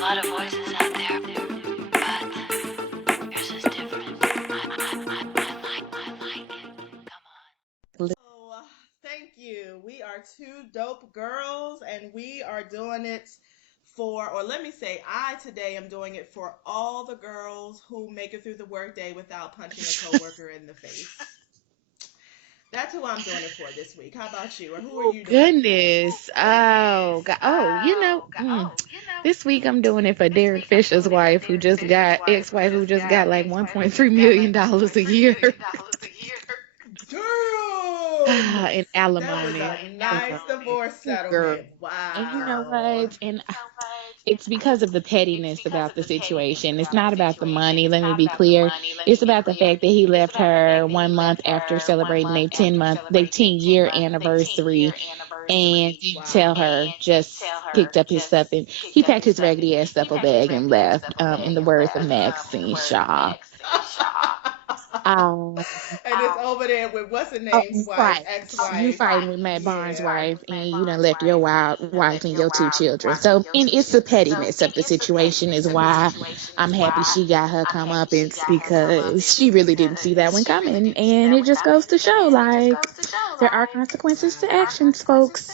lot of voices out there, but yours is different. I like it. Come on. Oh, thank you. We are two dope girls, and we are doing it or let me say, I today am doing it for all the girls who make it through the workday without punching a coworker in the face. That's who I'm doing it for this week. How about you? Or who are Oh you doing it for? goodness. Oh God. This week I'm doing it for Derek Fisher's wife wwho just got ex-wife who just got like $1.3 million a year Damn! in That was alimony. a nice divorce Girl. settlement. And you know Wow. what? It's because of the pettiness about the situation. It's not about the money. Let me be clear. It's about the fact that he left her 1 month after celebrating their 10-year anniversary and didn't tell her, just picked up his stuff and he packed his raggedy ass duffel bag and left, in the words of Maxine Shaw. Um, And it's over there with what's her name's wife, right. You ex-wife. fighting with Matt Barnes' Yeah. wife, and you done left your wife and your two children. So, and it's the pettiness of the situation is why I'm happy she got her comeuppance because she really didn't see that one coming, and it just goes to show like there are consequences to Wow. actions, folks.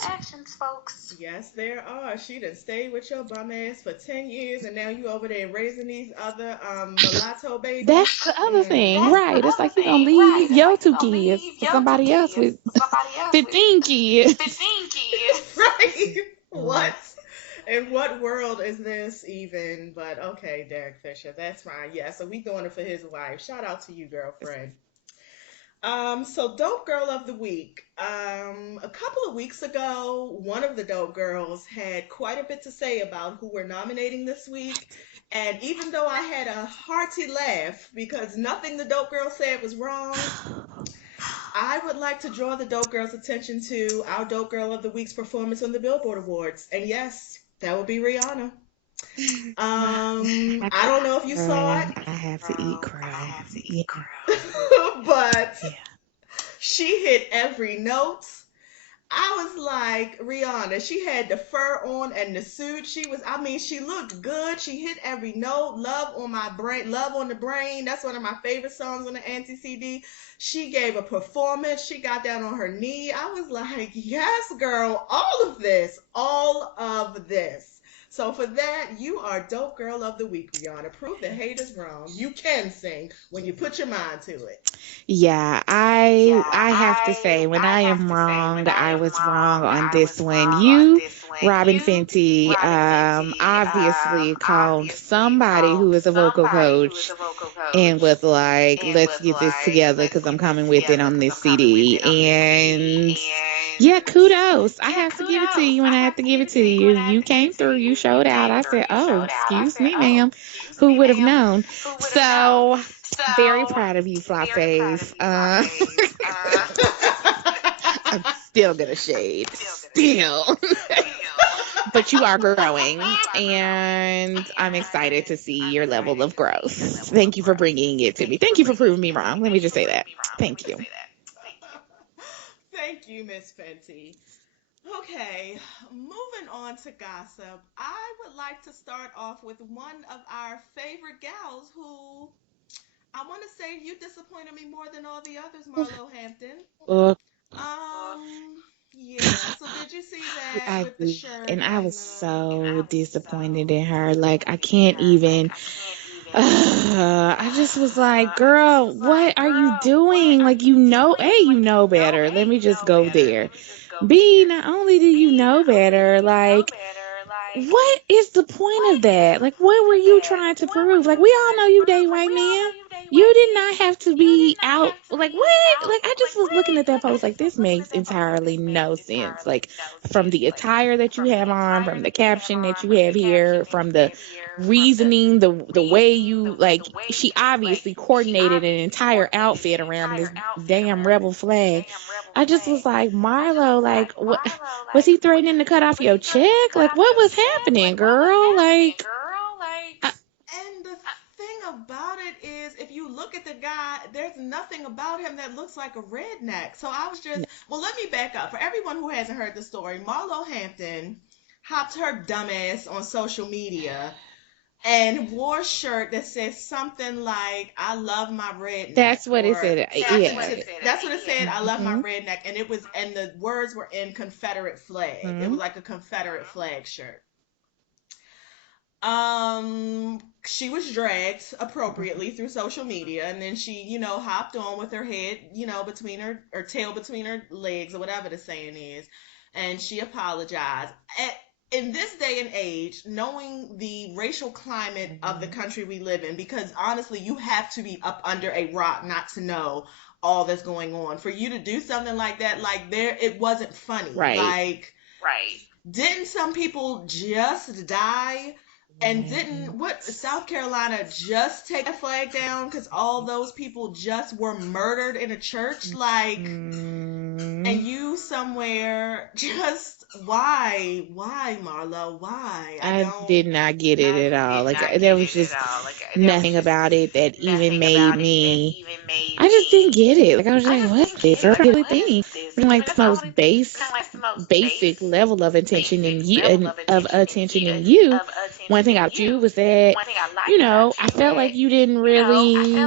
Yes, there are. She done stayed with your bum ass for 10 years and now you over there raising these other mulatto That's babies. the other thing, right? It's like you gonna Thing, leave right? It's your like you two gonna kids leave for your two somebody else kids with for somebody else with 15 kids. 15 kids. Right? Mm. What? In what world is this even? But okay, Derek Fisher, that's fine. Yeah, so we doing it for his wife. Shout out to you, girlfriend. So Dope Girl of the Week. A couple of weeks ago, one of the Dope Girls had quite a bit to say about who we're nominating this week. And even though I had a hearty laugh because nothing the Dope Girl said was wrong, I would like to draw the Dope Girl's attention to our Dope Girl of the Week's performance on the Billboard Awards. And yes, that would be Rihanna. I don't know if you saw it, I have to eat crow. Yeah, but yeah. she hit every note. I was like, Rihanna, she had the fur on and the suit. I mean, she looked good. She hit every note. Love on my brain, love on the brain. That's one of my favorite songs on the anti CD. She gave a performance. She got down on her knee. I was like, yes, girl, all of this. So for that, you are Dope Girl of the Week, Rihanna. Prove the haters wrong. You can sing when you put your mind to it. Yeah, I have to say when I am wrong, I was wrong on this one. You, Robin Fenty, obviously called somebody who is a vocal coach and was like, "Let's get this together because I'm coming with it on this CD." And yeah, kudos. I have to give it to you, and I have to give it to you. You came through. You showed out. I said, "Oh, excuse me, ma'am. Who would have known?" So very proud of you, Flop Face. I'm still gonna shade. Still. But you are growing, and I'm excited to see your level of growth. Thank you for bringing it to me. Thank you for proving me wrong. Let me just say that. Thank you. Thank you, Miss Fenty. Okay, moving on to gossip. I would like to start off with one of our favorite gals who I want to say you disappointed me more than all the others, Marlo Hampton. Uh, Yeah. So did you see that I with the did, shirt and I and was the so disappointed in her. Like, I can't even. I just was like, girl, what are you doing? Like, you know better. Let me just go there. B, not only do you know better, like, what is the point of that? Like, what were you trying to prove? Like, we all know you date white men. You did not have to be out. Like, what? Like, I just was looking at that post. Like, this makes entirely no sense. Like, from the attire that you have on, from the caption that you have here, from the reasoning, the way you, like, she obviously coordinated an entire outfit around this damn rebel flag. I just was like, Marlo, like, what? Was he threatening to cut off your check? Like, what was happening, girl? Like, I, and the thing about it is, if you look at the guy, there's nothing about him that looks like a redneck. So I was just, well, let me back up. For everyone who hasn't heard the story, Marlo Hampton hopped her dumbass on social media and wore a shirt that says something like "I love my redneck" That's what it or said. something Yeah. that's what it said. "I love my Mm-hmm. redneck," and it was, and the words were in Confederate flag. It Mm-hmm. was like a Confederate flag shirt. She was dragged appropriately through social media, and then she, hopped on with her head, between her tail between her legs, or whatever the saying is, and she apologized. In this day and age, knowing the racial climate of the country we live in, because honestly, you have to be up under a rock not to know all that's going on. For you to do something like that, like there, it wasn't funny. Right. Like, didn't some people just die? And didn't what South Carolina just take that flag down because all those people just were murdered in a church? Like, Mm-hmm. and you somewhere just why, Marlo? Why? I I don't. did not get it at all. Like there was just nothing about it that even made me. I just didn't get it. Like I was like, what's this? Or really thing. And like the most basic level of attention in you and of attention in you. One thing about you was that, I felt like you didn't really,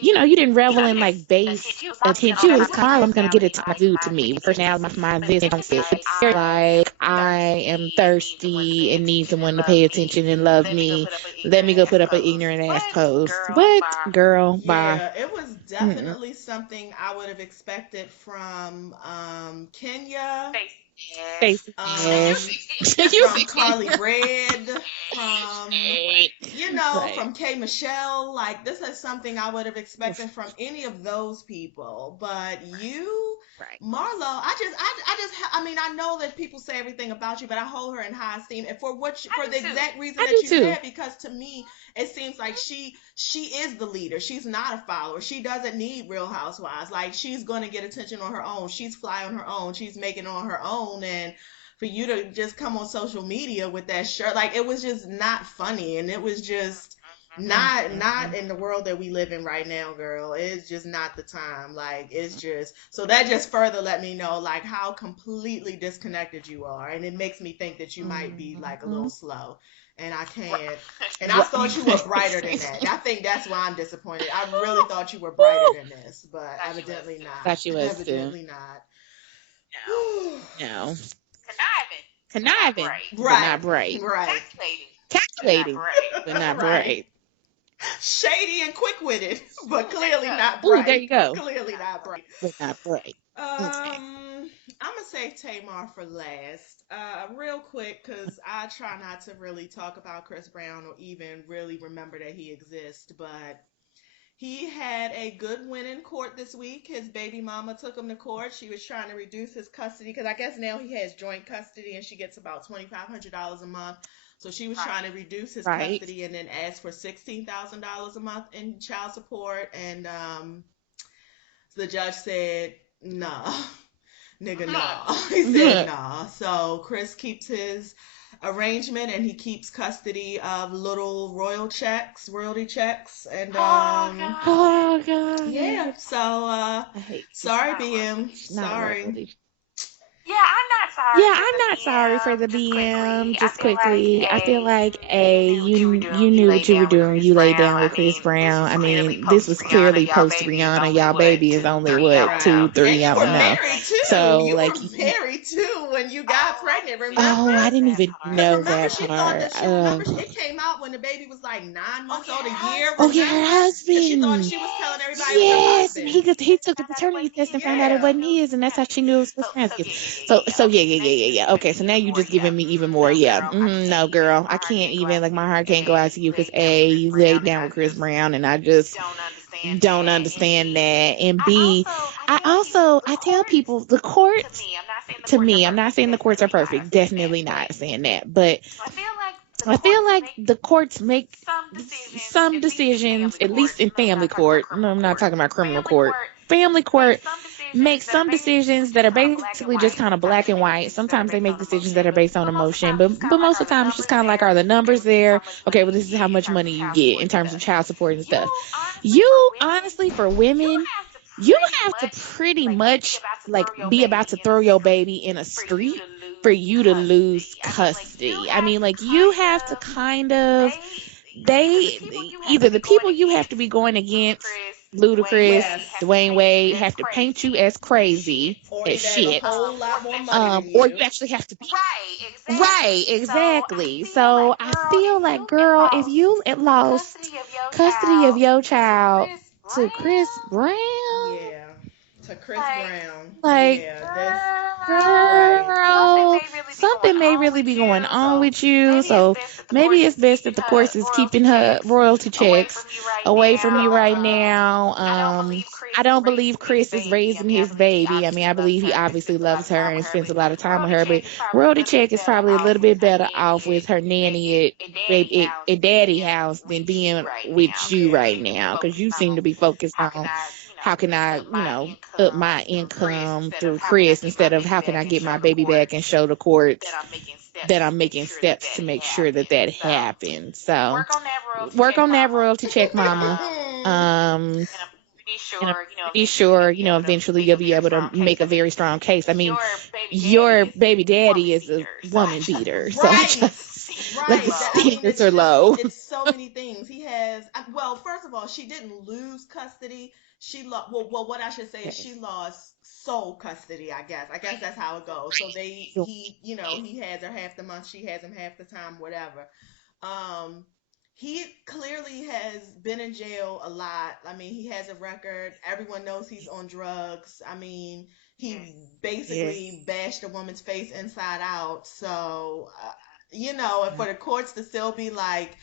you didn't revel in like base attention. You was kind of, I'm gonna get it to do to me. First now my this don't fit. It's very like I am thirsty and need someone to pay attention and love me. Let me go put up an ignorant ass pose. What, girl? Bye. Yeah, it was Mm-mm. definitely something I would have expected from Kenya, Stacey um, ass. You from see? Carly Red, from Right. Right. from K Michelle. Like, this is something I would have expected from any of those people. But you, Right. Marlo, I mean, I know that people say everything about you, but I hold her in high esteem, and for for the exact reason I that do you too. said, because to me, it seems like she is the leader. She's not a follower. She doesn't need Real Housewives. Like, she's gonna get attention on her own. She's fly on her own. She's making on her own, and for you to just come on social media with that shirt, like, it was just not funny, and it was just not Mm-mm. in the world that we live in right now, girl. It's just not the time. Like, it's just, so that just further let me know like how completely disconnected you are, and it makes me think that you might be like a Mm-hmm. little slow, and I can't. And I What? thought you were brighter than that. I think that's why I'm disappointed. I really thought you were brighter Woo! than this, but evidently Thought not. she was too. Evidently not. No. Conniving, but Right, not bright. right, Calculating, but not right. bright. Shady and quick-witted, but clearly not Ooh, there bright. you go. Clearly not bright. But not bright. Okay. I'm gonna save Tamar for last. Real quick, cause I try not to really talk about Chris Brown or even really remember that he exists. But he had a good win in court this week. His baby mama took him to court. She was trying to reduce his custody because I guess now he has joint custody and she gets about $2,500 a month. So she was trying to reduce his Right. custody and then ask for $16,000 a month in child support. And the judge said, nah, nigga, nah. He said, Mhm. nah. So Chris keeps his arrangement and he keeps custody of little royalty checks. And Oh yeah, God. so I hate this. sorry, BM. Not Sorry. royalty. Yeah, I'm not sorry for the BM. Just quickly, I feel like you knew what you were doing. You laid down with Chris Brown. I mean, this was clearly post Rihanna. Y'all baby is only what Right. two, And three? you I were don't know. married too. So You like, were married too when you got pregnant, remember? oh, I didn't even Because know remember, that she thought part. that she remember it came out when the baby was like 9 months old, a year, Oh yeah, her remember? Because she thought husband. she was telling everybody it was her Yes, and husband. he took the paternity test and found out it Yeah. wasn't his, and that's how she knew it was Chris Brown's kid. So yeah. Okay, so now you just giving me even more. Yeah, no, girl, I can't even like my heart can't go out to you because A, you laid down with Chris Brown, and I just don't understand that, and B, I tell people the courts to me, I'm not saying the courts are perfect, definitely not saying that, but I feel like the courts make some decisions, at least in family court. No, I'm not talking about criminal court. Family court makes some decisions that are basically just kind of black and white. Sometimes they make decisions that are based on emotion, but most of the time it's just kind of like, are the numbers there? Okay, well, this is how much money you get in terms of child support and stuff. You honestly, for women, you have to pretty much like be about to throw your baby in a street for you to lose custody. I mean, like you have to kind of either the people you have to be going against, Ludacris, Yes. Dwayne Wade, have to paint you as crazy Or as either has a shit. whole lot more money than Or you you. actually have to be right, exactly. So I feel like, girl, if you had lost custody of your child to Chris Brown, Yeah. To Chris Brown. like, Yeah, that's right. girl, something may really be going on with you. So maybe it's best that the course is keeping her royalty checks away from you right now. I don't believe Chris is raising his baby. I mean, I believe he obviously loves her and spends a lot of time with her, but royalty check is probably a little bit better off with her nanny at daddy house than being with you right Yeah. now, because you seem to be focused on how can I, up my income through Chris instead of how can I get my baby back and show the courts that I'm making steps to make sure that that happens. So work on that royalty check, mama. Um, and I'm pretty sure, eventually you'll be able to make a very strong case. I mean, your baby daddy is a woman beater, so Right. like the Right. I mean, standards are low. it's so many things. He has, well, first of all, she didn't lose custody. She lost, well, what I should say is Okay. she lost sole custody, I guess. I guess that's how it goes. So he has her half the month, she has him half the time, whatever. Um, he clearly has been in jail a lot. I mean, he has a record. Everyone knows he's on drugs. I mean, he Yes. basically bashed a woman's face inside out. So, and for the courts to still be like,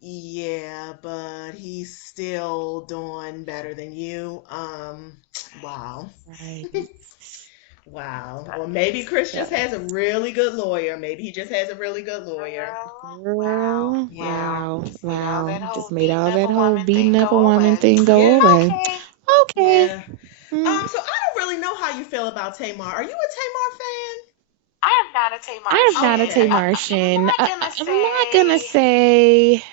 yeah, but he's still doing better than you. Wow. Right. Wow. Or maybe Chris just has a really good lawyer. Maybe he just has a really good lawyer. Girl, Yeah. wow, wow. Just made all that whole beating up a woman thing go Yeah. away. Okay. Yeah. Mm. So I don't really know how you feel about Tamar. Are you a I am Tamar not a fan? Okay. Tamartian. I'm not gonna say.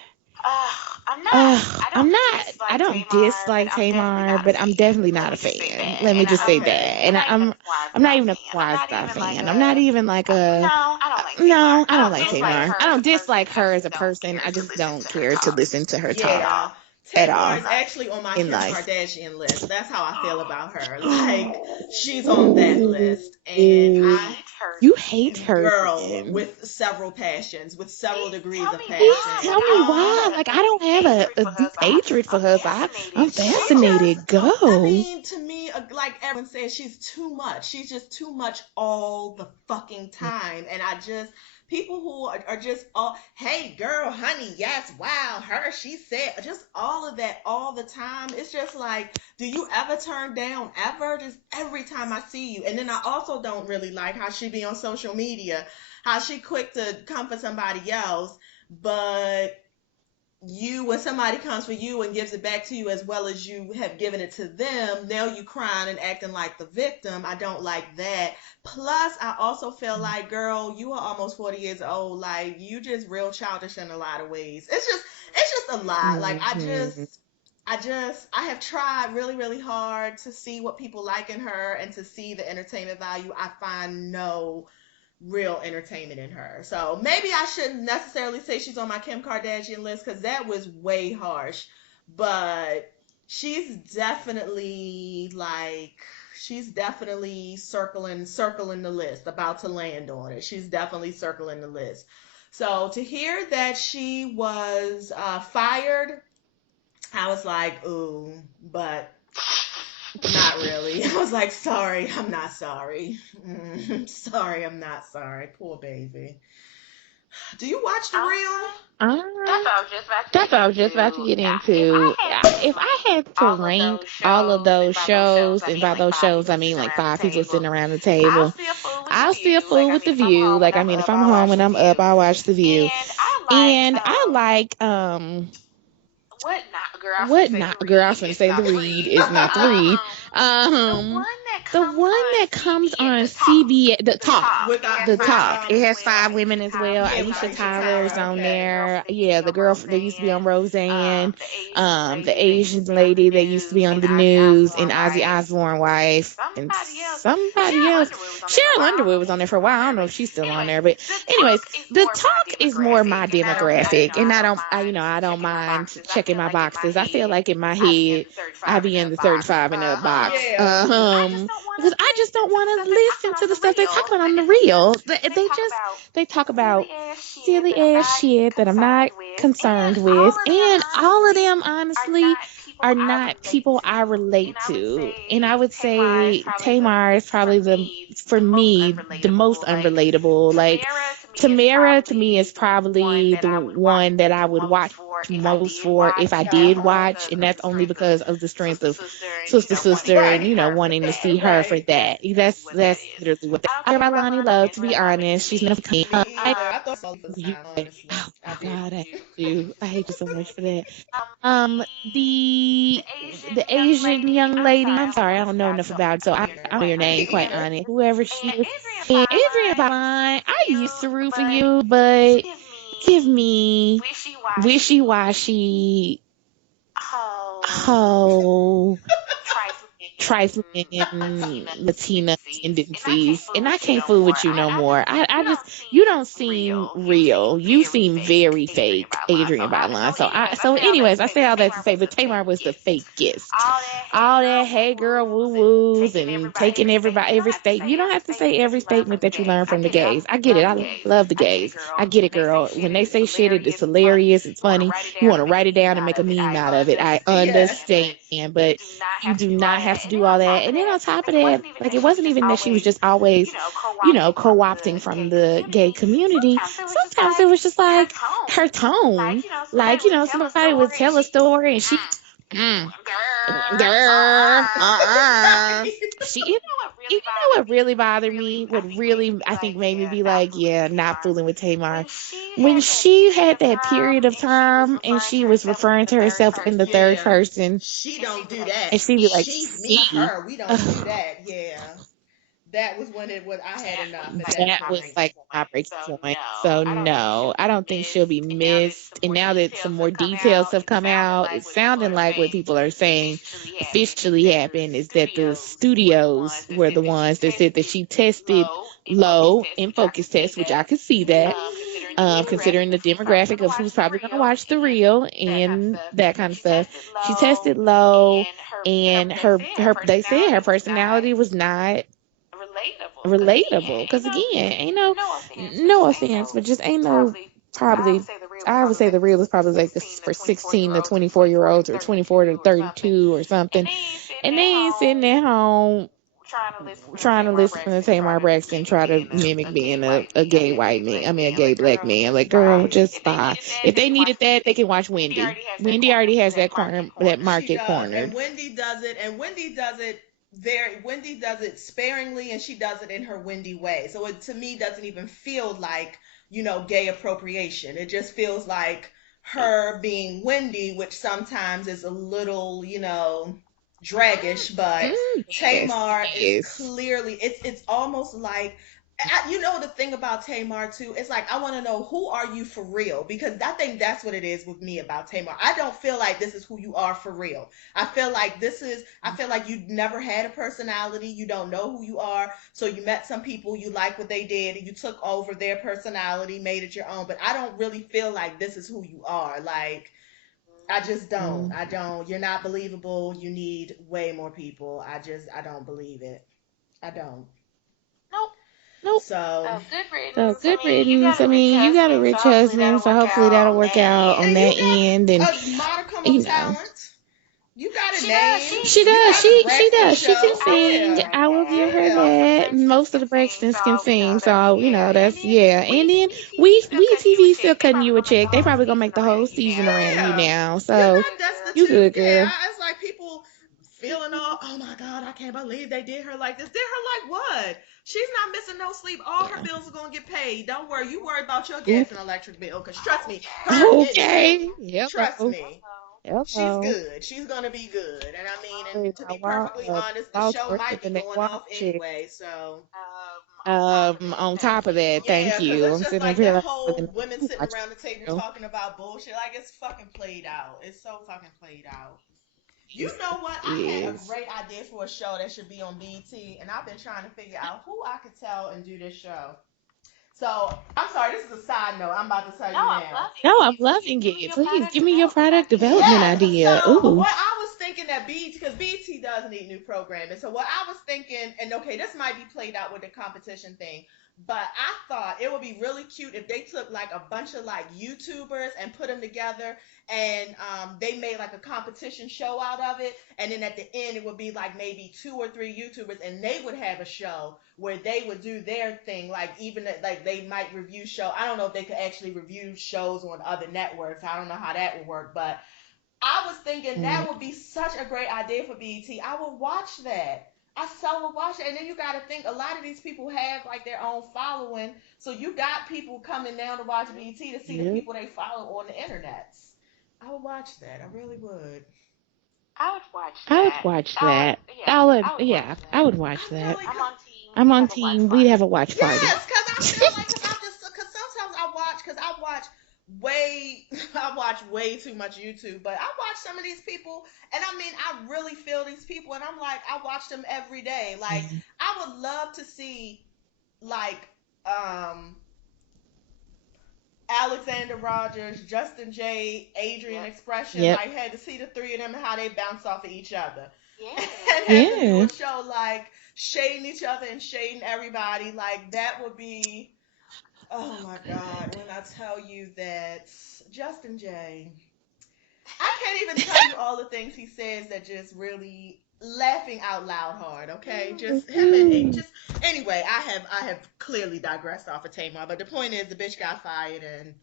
I'm not. I don't dislike Tamar, but I'm definitely not a fan. Let me just say that. Okay. And I'm not even a quasi fan. I'm not even like a. No, I don't like Okay. Tamar. I don't dislike her as a person. I just don't care to listen to her talk Yeah. at Tamar all is actually on my in Kim life. Kardashian list. That's how I feel about her. Like she's on that Ooh, list. And I you hate her girl then. with several passions, with several degrees of Please passion. tell me why. Like, I don't have a deep hatred for her, so I'm She just, fascinated. I Go. mean, to me, like everyone says, she's too much. She's just too much all the fucking time. And people who are just all, hey, girl, honey, yes, wow, her, she said, just all of that all the time. It's just like, do you ever turn down ever? Just every time I see you. And then I also don't really like how she be on social media, how she quick to come for somebody else, but when somebody comes for you and gives it back to you as well as you have given it to them, now you crying and acting like the victim. I don't like that. Plus, I also feel like, girl, you are almost 40 years old. Like, you just real childish in a lot of ways. It's just a lot. Like, Mhm. I have tried really, really hard to see what people like in her and to see the entertainment value. I find no real entertainment in her. So maybe I shouldn't necessarily say she's on my Kim Kardashian list because that was way harsh. But she's definitely like she's definitely circling the list, about to land on it. She's definitely circling the list. So to hear that she was fired, I was like, ooh, but not really. I was like, sorry, I'm not sorry. Sorry, I'm not sorry. Poor baby. Do you watch The Real? Um, that's what I was just about to get into. If I had to rank all of those shows, and by those shows I mean like five people sitting around the table, I'll still fool with The View. Like, I mean, if I'm home and I'm up, I'll watch The View. And I like what not, girl, I was gonna say The Read is not The Read. Um The one that comes on CBS, the talk. With The with talk. It has 5 women as well. yeah, with Aisha Aisha Tyler's Tyler. on Okay. there. Yeah, the girl that used to be on Roseanne. The Asian lady that used to be on the news, and Ozzy Osbourne wife, and somebody else. Cheryl Underwood was on there for a while. I don't know if she's still on there, but anyways, the talk is more my Okay. demographic, and I don't mind checking my boxes. I feel like in my head, I be in the 35 and up box. Yeah. Because I just don't want to listen to the stuff they talk about on the real. They talk about silly ass shit that I'm not concerned with, and all of them honestly are not people I relate to. And I would say Tamar is probably for me, the most unrelatable. Like Tamara to me is probably the one that I would watch most for if I did watch, and that's only because of the strength of sister, and Right. wanting to see her for Right. that. That's literally what. I care about Lonnie Love, to be honest. She's never come. Me either. I thought so for the You, time, honestly. oh I my did. God, I hate you. I hate you so much for that. The Asian young lady. I'm sorry, I don't know enough about it, so I don't know your Me name, quite either. honest. Whoever she is, and Adrian Bine. I used to root for you, but give me wishy washy whole trifling Latina tendencies, and I can't fool with you no more. I just you don't seem real. You seem very fake, Adrian Byline. So anyways, I say all that to say, but Tamar was the fakest. All that hey girl woo woos and taking everybody every state. You don't have to say every statement that you learn from the gays. I get it. I love the gays. I get it, girl. When they say shit, it is hilarious. It's funny. You want to write it down and make a meme out of it. I Yes. understand, but you do not have to do all that. And then on top of that, like it wasn't even that she was just always, co-opting from the gay community. Sometimes it was just like her tone. Like, somebody would tell a story and she, mm, girl, Right. she, what really bothered me, what really I think made me be like, yeah, not fooling with Tamar. When she had that period of time and she was referring to herself in the third Yeah. person, She don't do that. and she'd be like, She, me, she. her. We don't do that. Yeah. That was when it was. I had enough at that That was point. like my breaking point. So no, I don't think she'll be missed. And now that some more details have come out, it's sounding like what people are saying officially happened is that the studios were the ones that said that she tested low in focus test, which I could see that. Considering the demographic of who's probably going to watch the reel and that kind of stuff, she tested low, and they said her personality was not relatable. Because again, ain't no offense, but just ain't no probably. I would say the real is probably like this for 16 to 24-year-olds or 24 to 32 or something, and they ain't sitting at home trying to listen to Tamar Braxton try to mimic being a gay white man. I mean, a gay black man. Like, girl, just stop. If they needed that, they can watch Wendy. Wendy already has that She market does, and cornered. Wendy does it, and Wendy does it very. Wendy does it sparingly, and she does it in her Wendy way. So it to me doesn't even feel like gay appropriation. It just feels like her being Wendy, which sometimes is a little draggish, but Yes, Tamar is yes. clearly it's almost like the thing about Tamar too, it's like I want to know who are you for real, because I think that's what it is with me about Tamar. I don't feel like this is who you are for real. I feel like you never had a personality. You don't know who you are. So you met some people, you like what they did, and you took over their personality, made it your own. But I don't really feel like this is who you are. Like I just don't. Mm. I don't. You're not believable. You need way more people. I don't believe it. I don't. Nope. So, So good riddance. I mean, you got a rich husband, so hopefully that'll work out on and that you end. got And a modicum of you know, talent. You got a name. she You does. have a She breakfast does. She can show. sing. Yeah. I will give her Yeah. that. Most of the Braxtons can sing, so that's yeah. And then we TV still cutting you a check. They probably gonna make the whole season around you Yeah. now. You're So not you destitute. good, Yeah. girl. It's like people feeling all, oh my God, I can't believe they did her like this. Did her like what? She's not missing no sleep. All her Yeah. bills are going to get paid. Don't worry. You worry about your Oop. gas and electric bill. Because trust me, her, it, Okay. trust Hello. me. She's Hello. good. She's gonna be good. And I mean, and Wait, to my be perfectly honest, the walls show worse might be than they going watch off it. anyway. So On top of that, thank yeah, because you. it's I'm just sitting up like here that like, but whole then women I sitting watch around the table it. talking about bullshit. Like it's fucking played out. It's so fucking played out. You Yes, know what? it I had a is. great idea for a show that should be on BT, and I've been trying to figure out who I could tell and do this show. So I'm sorry, this is a side note. I'm about to tell you now. No, I'm loving it. Please give me your product development Yes. idea. So Ooh. what I was thinking that BT, because BT does need new programming. So what I was thinking, and okay, this might be played out with the competition thing, but I thought it would be really cute if they took like a bunch of like YouTubers and put them together, and they made like a competition show out of it, and then at the end it would be like maybe two or three YouTubers, and they would have a show where they would do their thing, like even like they might review show. I don't know if they could actually review shows on other networks. I don't know how that would work, but I was thinking that would be such a great idea for BET. I would watch that. I so would watch it. And then you got to think a lot of these people have like their own following. So you got people coming down to watch BET to see the Yeah. people they follow on the internet. I would watch that. I really would. I would watch that. Yeah, I would watch I feel that. like, I'm on team. We'd have a watch party. yes, because I feel like, because sometimes I watch, because I watch way, I watch way too much YouTube, but I watch some of these people, and I mean, I really feel these people, and I'm like, I watch them every day. Like, I would love to see, like, um, Alexander Rogers, Justin J, Adrian Expression, Yep. like, had to see the three of them and how they bounce off of each other. And have them do Yeah. a show like shading each other and shading everybody. Like that would be, oh my God, when I tell you that Justin J, I can't even tell you all the things he says that just really laughing out loud hard, okay? Just him and Ooh. just anyway, I have clearly digressed off of Tamar, but the point is the bitch got fired and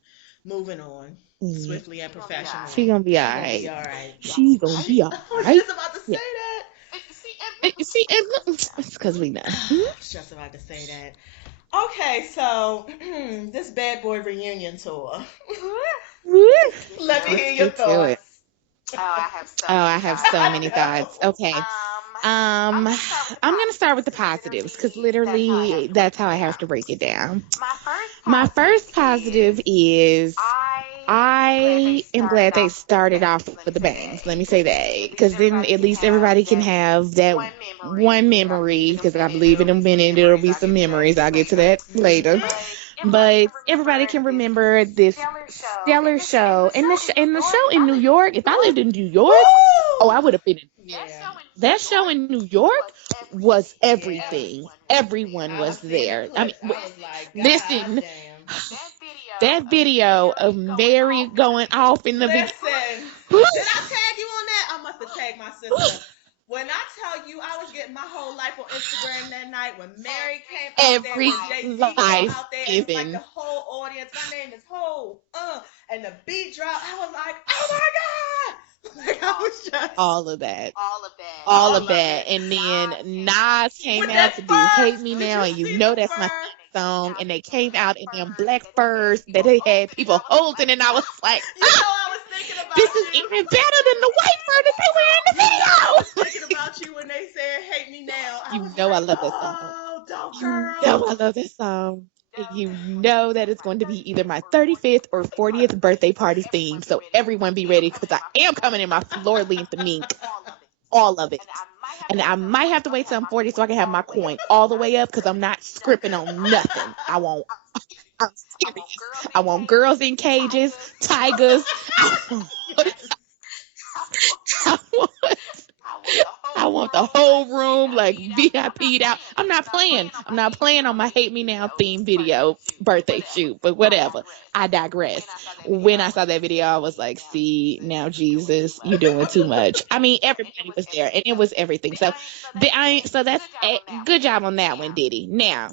moving on Yeah. swiftly and professionally. She gonna be She gonna be alright. all right. She gonna be I was alright. just about to say Yeah. that. See, it's because we know. I was just about to say that. Okay, so this bad boy reunion tour. Woo. Let me Let's hear your get to it. thoughts. Oh, I have so I many thoughts. know. Okay. I'm gonna start with the positives because literally that's how I have to break it down. My first positive is I am glad they started off with the bangs. Let me say that because then at least everybody can have that one memory. Because I believe in a minute there'll be some memories. I'll get to that later. But everybody can remember this stellar show and the show in New York. If I lived in New York, oh, I Woo! would have been. Yeah. That show in New York was Yeah. everything. Everyone I've was seen the there. I mean, clips. I was like, God listen, damn. that video of Mary going off in the beginning. Listen, did I tag you on that? I must have tagged my sister. When I tell you I was getting my whole life on Instagram that night, when Mary came out there, Every when Jay Z came life out there, and it's like the given. whole audience, my name is Ho, and the beat drop, I was like, oh my God! Like, I was just, All of that. All all of of that. it. And then Nas came With out that to do Hate furs, Me did Now, you and you see the know that's my fur? song. And they came out in them black furs that they had people holding, and I was like, You know, I was thinking this about is you. even better than the white fur that they wear in the You know, I was video. thinking about you when they said "Hate Me Now." I You was know I like, love that song. "Oh, dope You know girl." I love that song. And you know that it's going to be either my 35th or 40th birthday party theme. So everyone be ready because I am coming in my floor length mink. All of it. And I might have to wait till I'm 40 so I can have my coin all the way up because I'm not scripting on nothing. I'm serious. I want girls in cages, tigers. I want, Yes. I want I want the whole room like VIP'd out. I'm not playing. I'm not playing on my Hate Me Now theme video birthday shoot, but whatever. I digress. When I saw that video, I was like, see, now Jesus, you're doing too much. I mean, everybody was there and it was everything. So that's a good job on that one, Diddy. Now,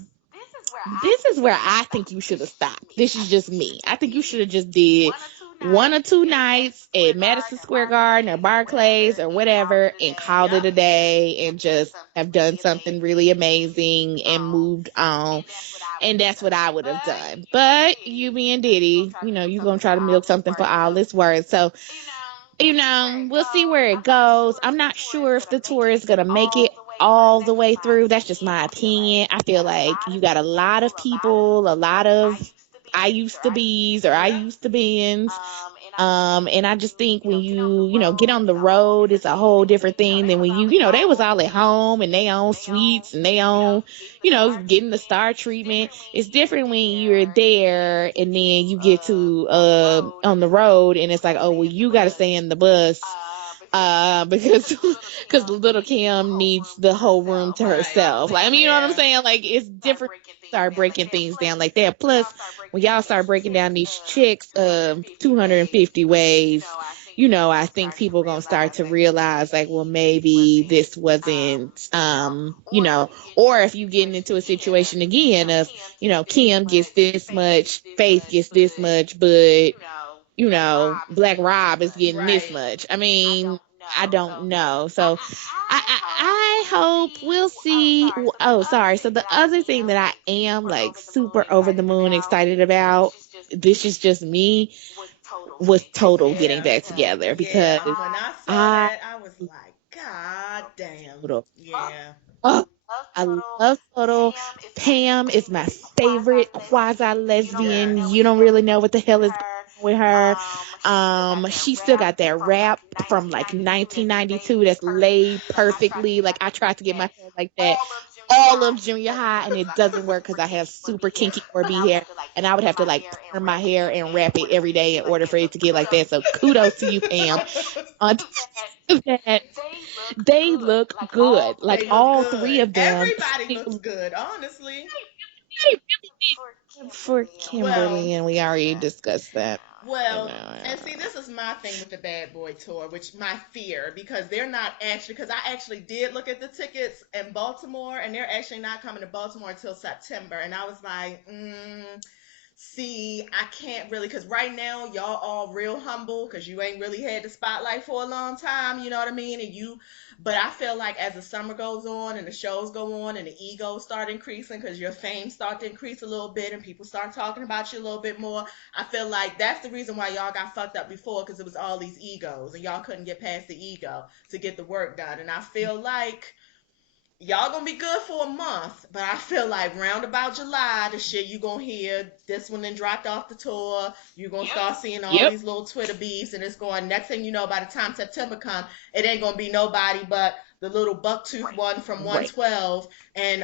this is where I think you should have stopped. This is just me. I think you should have just did one or two nights at Madison Square Garden or Barclays or whatever and called it Yep. a day and just have done something really amazing and moved on. And that's what I would have done. But you being Diddy, you know, you're going to try to milk something for all it's worth. So we'll see where it goes. I'm not sure if the tour is going to make it all the way through. That's just my opinion. I feel like you got a lot of people, a lot of I used to be's or I Yep. used to be's. And I just think when get on the road, it's a whole different thing than when they was all at home and they own suites and they own, getting the star treatment. It's different when you're there and then you get to on the road and it's like, oh well, you got to stay in the bus because because little Kim needs the whole room to Right. herself. Like, I mean, you know what I'm Yeah. saying? Like, it's different. Start breaking things down like that. Plus, when y'all start breaking down these chicks 250 ways, I think people gonna start to realize like, well, maybe this wasn't or if you getting into a situation again of, Kim gets this much, Faith gets this much, but Black Rob is getting this Right. much. I mean, I don't know. So I hope we'll see. Oh, sorry. So the other thing that I am like super over the moon excited about, this is just me, was Total getting Yeah. back together Yeah. because When I saw I that, I was like, God damn. Total. Yeah. Oh, I love Total. Pam is my favorite quasi lesbian. You Yes. don't really know what the hell is going on with her. She still got that rap from like 1992 that's laid perfectly. Like I tried to get my hair like that all of junior high, and it doesn't work because I have super kinky 4B hair, and I would have to like perm my hair and wrap it every day in order for it to get like that. So kudos to you, Pam. On top of that, they look good. Like They look all three good. of them Everybody looks still good, honestly. they really did for Well, Kimberly, and we already discussed that. You Well, and know. see, this is my thing with the Bad Boy tour, which my fear, because they're not actually, because I actually did look at the tickets in Baltimore, and they're actually not coming to Baltimore until September, and I was like, see, I can't really, because right now y'all all real humble, because you ain't really had the spotlight for a long time, you know what I mean? But I feel like as the summer goes on and the shows go on and the egos start increasing, because your fame start to increase a little bit and people start talking about you a little bit more. I feel like that's the reason why y'all got fucked up before, because it was all these egos and y'all couldn't get past the ego to get the work done. And I feel like y'all gonna be good for a month, but I feel like round about July, the shit you gonna hear, this one then dropped off the tour. You gonna start seeing all Yep. these little Twitter beefs, and it's going. Next thing you know, by the time September come, it ain't gonna be nobody but the little bucktooth one from Right. 112 and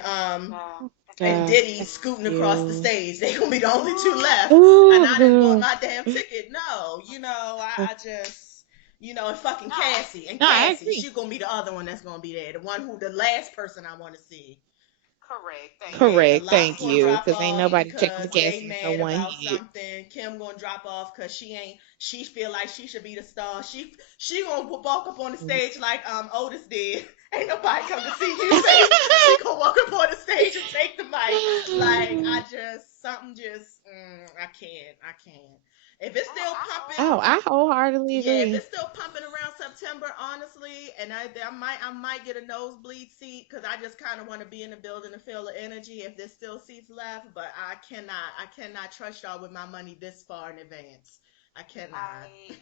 God, Diddy scooting across the you. stage. They gonna be the only two left, and I didn't want Ooh. my damn ticket. No, I just. And fucking Cassie. And No, I Cassie, agree. she gonna be the other one that's gonna be there. The last person I want to see. Yeah, the Correct. lock Thank gonna you. drop Because ain't off nobody checking for because they Cassie no mad one about hit. something. Kim gonna drop off because she ain't. She feel like she should be the star. She gonna walk up on the stage like Otis did. Ain't nobody come to see you, babe. She gonna walk up on the stage and take the mic. Like I just something just I can't. I can't. If it's still pumping, Oh, I wholeheartedly yeah, if agree. it's still pumping around September, honestly, and I might get a nosebleed seat because I just kind of want to be in the building to feel the energy if there's still seats left. But I cannot trust y'all with my money this far in advance. I cannot.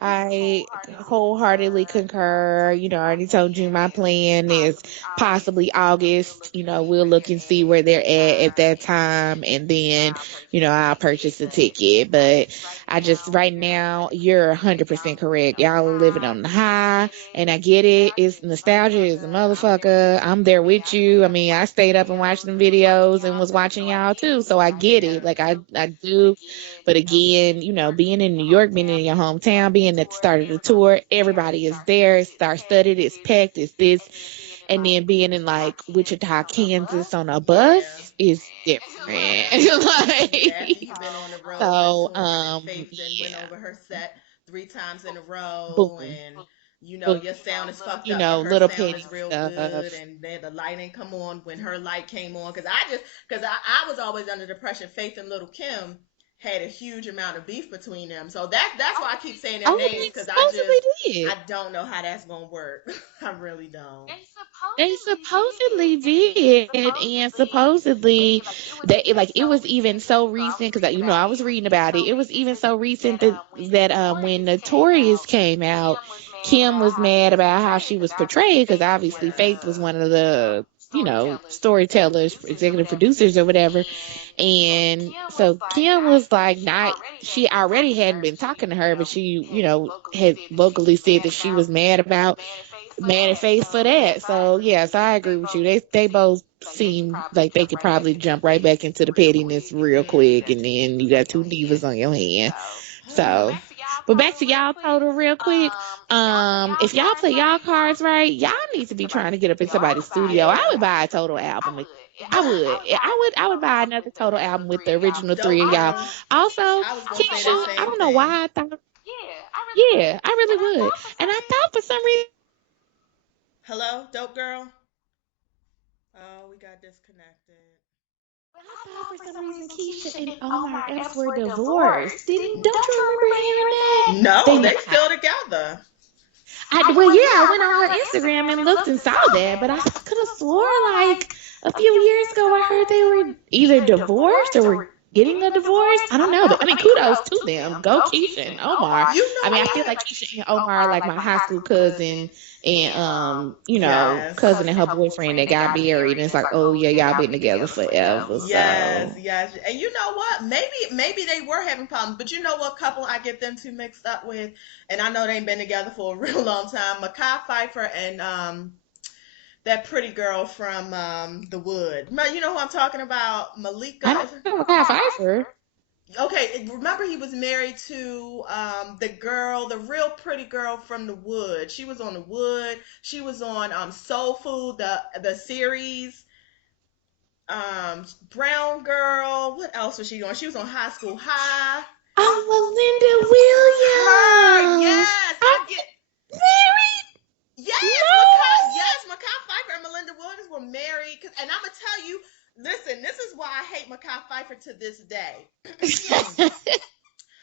I wholeheartedly concur. I already told you my plan is possibly August. We'll look and see where they're at that time, and then, I'll purchase a ticket. But I just, right now, you're 100% correct. Y'all are living on the high, and I get it. It's nostalgia is a motherfucker. I'm there with you. I mean, I stayed up and watched them videos and was watching y'all too, so I get it. Yeah. Like, I do. But again, being in New York, being in your hometown, being at the start of the tour, everybody is there. It's star studded, it's packed, it's this. And then being in like Wichita, Kansas on a Yeah. bus is different. Yeah, Like, after you've been on the road and so, touring, and Faith then went yeah, over her set 3 times in a row, boom, and boom. your sound is fucked up, but her Little sound petty is real good, stuff. and then the light ain't come on when her light came on. Because I was always under the impression Faith and Little Kim had a huge amount of beef between them. So that's why I keep saying their Oh, names they because supposedly I did. don't know how that's gonna work. I really don't. They supposedly did, and supposedly it was even so recent because I was reading about it. It was even so recent that when Notorious came out, Kim was mad about how she was portrayed because obviously Faith was one of the, storytellers, executive producers or whatever. And so Kim was like, not, she already hadn't been talking to her, but she, had vocally said that she was mad at Faith for that. So yeah, so I agree with you. They both seem like they could probably jump right back into the pettiness real quick, and then you got two divas on your hands. So, but back to y'all total real quick. If y'all play y'all cards right, y'all need to be trying to get up in somebody's studio. I would buy a total album. I would. I would buy another total album with the original three Dope of y'all. girl. Also, I was gonna say Keisha, the I same don't know thing. why I thought. Yeah, I really would. And I thought for some reason. Hello, dope girl. Oh, we got disconnected. I thought for some reason Keisha and Omar Epps were divorced. Don't you remember hearing that? No, They they not. still together. Well, yeah, I went on her Instagram and looked and saw that, but I could have swore like a few years ago I heard they were either divorced or were getting a divorce. I don't know, but I mean, kudos to them. Go Keisha and Omar. You I know mean, I feel what? like Keisha and Omar are like my high school cousin and Yes. cousin and her boyfriend that got married, and it's like, oh yeah, y'all been together forever. Yes, So yes. And you know what? Maybe they were having problems, but you know what couple I get them two mixed up with? And I know they ain't been together for a real long time. Makai Pfeiffer and that pretty girl from The Wood. You know who I'm talking about? I Malika. know Makai Pfeiffer. Okay, remember he was married to the girl, the real pretty girl from The Wood. She was on The Wood. She was on Soul Food, the series. Brown Girl. What else was she on? She was on High School High. Oh, Her, Melinda Williams. yes, I'm I get. married. Yes, Makai and Melinda Williams were married. And I'm gonna tell you, listen, this is why I hate Makai Pfeiffer to this day. No.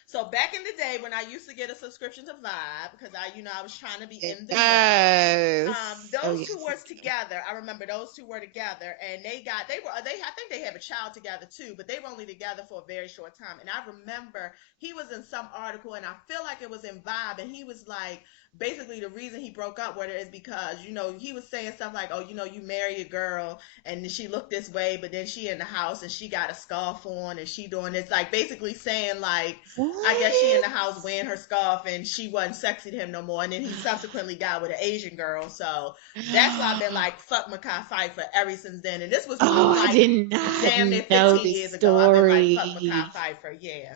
So back in the day when I used to get a subscription to Vibe because I was trying to be in the know. Yes. Oh Those two yes. were together. I remember those two were together, and I think they have a child together too, but they were only together for a very short time. And I remember he was in some article, and I feel like it was in Vibe, and he was like, basically the reason he broke up with her is because he was saying stuff like, oh, you marry a girl and she looked this way, but then she in the house and she got a scarf on and she doing this, like basically saying like, I guess she in What? the house wearing her scarf and she wasn't sexy to him no more. And then he subsequently got with an Asian girl. So that's why I've been like, fuck Makai Pfeiffer ever since then. And this was Oh, I like did not damn near know 15 this years ago. I've been like, fuck Makai story. Pfeiffer. Yeah.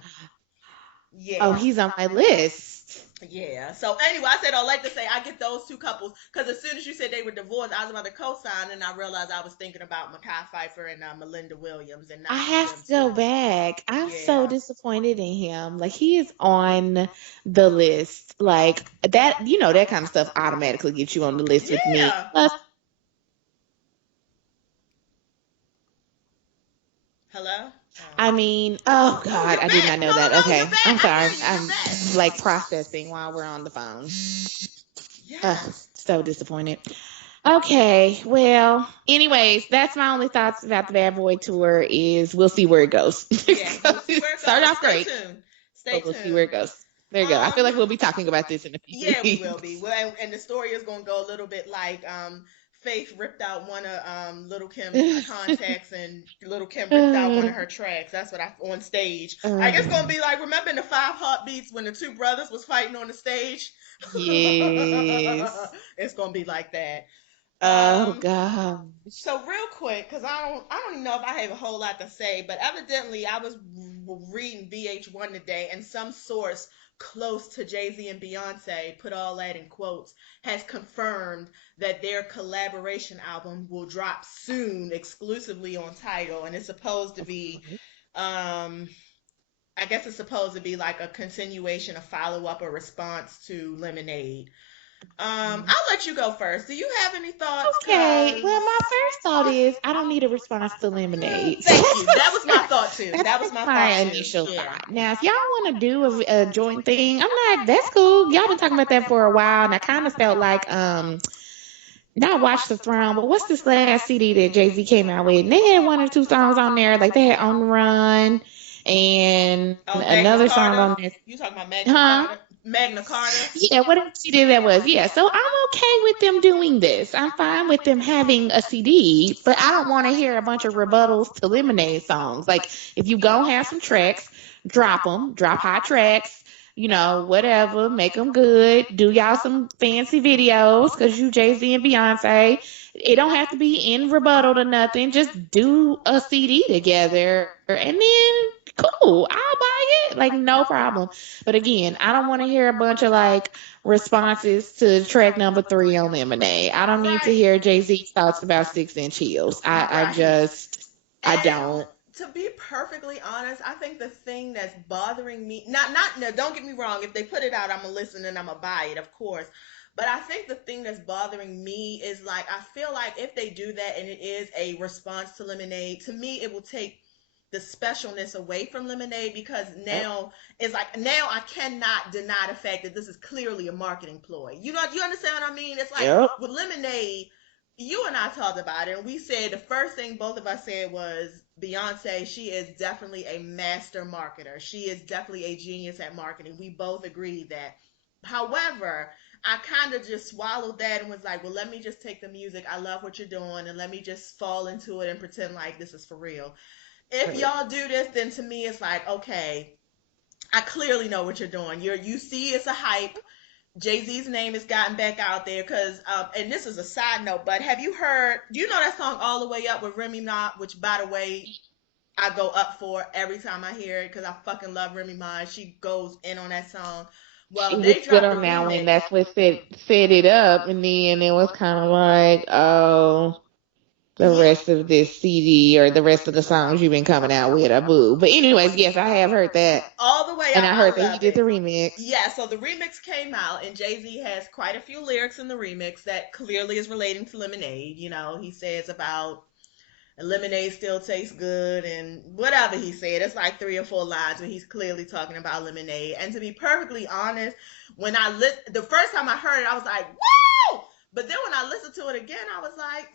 Oh, Yeah. he's on my list. Yeah. So anyway, I said I'd like to say I get those two couples because as soon as you said they were divorced, I was about to co-sign, and I realized I was thinking about Makai Pfeiffer and Melinda Williams, and I not have them to go two. back. I'm so Yeah. disappointed in him. Like he is on the list. Like that, that kind of stuff automatically gets you on the list with me. Yeah. Plus, Hello. I Oh. mean, oh Oh, God, you're I did back. not No, know no, that. no, you're Okay, back. I'm I sorry. hear you. You're I'm back. like processing while we're on the phone. Ugh, Yes. so disappointed. Okay, well, anyways, that's my only thoughts about the Bad Boy tour is we'll see where it goes. Yeah. We'll see where it Start goes. off Stay great, tuned. Stay but we'll see where tuned. it goes. There you go. I feel Um. like we'll be talking about this in a few Yeah, we will be. weeks. Well, and the story is gonna go a little bit like Faith ripped out one of Little Kim's uh, contacts, and Little Kim ripped out one of her tracks. That's what I on stage. I guess gonna be like, remember in the Five Heartbeats when the two brothers was fighting on the stage? yes. It's gonna be like that. Oh Um, gosh. so real quick, because I don't even know if I have a whole lot to say, but evidently I was reading VH1 today, and some source close to Jay-Z and Beyonce, put all that in quotes, has confirmed that their collaboration album will drop soon, exclusively on Tidal, and it's supposed to Of be, course. um, I guess it's supposed to be like a continuation, a follow-up, a response to Lemonade. I'll let you go first. Do you have any thoughts? Okay. Cause Well, my first thought is I don't need a response to lemonade. thank you. That was my thought too. That's That was my my thought too. initial Yeah. thought. Now, if y'all want to do a joint thing, I'm not. That's cool. Y'all been talking about that for a while, and I kind of felt like not Watch the Throne, but what's this last CD that Jay Z came out with? And they had one or two songs on there, like they had On the Run and Oh, Magna another song Carta. on there. You talking about Magna Huh? Carta? Magna Carta. Yeah, whatever CD that was. Yeah, so I'm okay with them doing this. I'm fine with them having a CD, but I don't want to hear a bunch of rebuttals to Lemonade songs. Like, if you go have some tracks, drop them, drop hot tracks, whatever, make them good. Do y'all some fancy videos because you Jay-Z and Beyonce. It don't have to be in rebuttal to nothing. Just do a CD together and then cool, I'll buy it. Like, no problem. But again, I don't want to hear a bunch of like responses to track number 3 on Lemonade. I don't need to Right. hear Jay-Z talks about 6-inch heels. I Right. just, I And don't. to be perfectly honest, I think the thing that's bothering me, not no, don't get me wrong, if they put it out, I'm gonna listen and I'm gonna buy it, of course. But I think the thing that's bothering me is like I feel like if they do that and it is a response to Lemonade, to me it will take the specialness away from Lemonade because Yep. now it's like now I cannot deny the fact that this is clearly a marketing ploy. You understand what I mean? It's like Yep. with Lemonade, you and I talked about it, and we said the first thing both of us said was Beyonce. She is definitely a master marketer. She is definitely a genius at marketing. We both agreed that. However, I kind of just swallowed that and was like, well, let me just take the music. I love what you're doing, and let me just fall into it and pretend like this is for real. If y'all do this, then to me, it's like, okay, I clearly know what you're doing. You see, it's a hype. Jay Z's name has gotten back out there because, and this is a side note, but have you heard? Do you know that song "All the Way Up" with Remy Ma? Which, by the way, I go up for every time I hear it because I fucking love Remy Ma. She goes in on that song. Well, She was they good dropped a on that one. remix. That's what set it up, and then it was kind of like, oh, the Yeah, rest of this CD or the rest of the songs you've been coming out with are boo. But anyways, yes, I have heard that, all the way and up. I I heard that he love did the it. remix. Yeah, so the remix came out, and Jay Z has quite a few lyrics in the remix that clearly is relating to Lemonade. He says about lemonade still tastes good and whatever he said. It's like 3 or 4 lines where he's clearly talking about lemonade. And to be perfectly honest, when the first time I heard it, I was like, woo! But then when I listened to it again, I was like,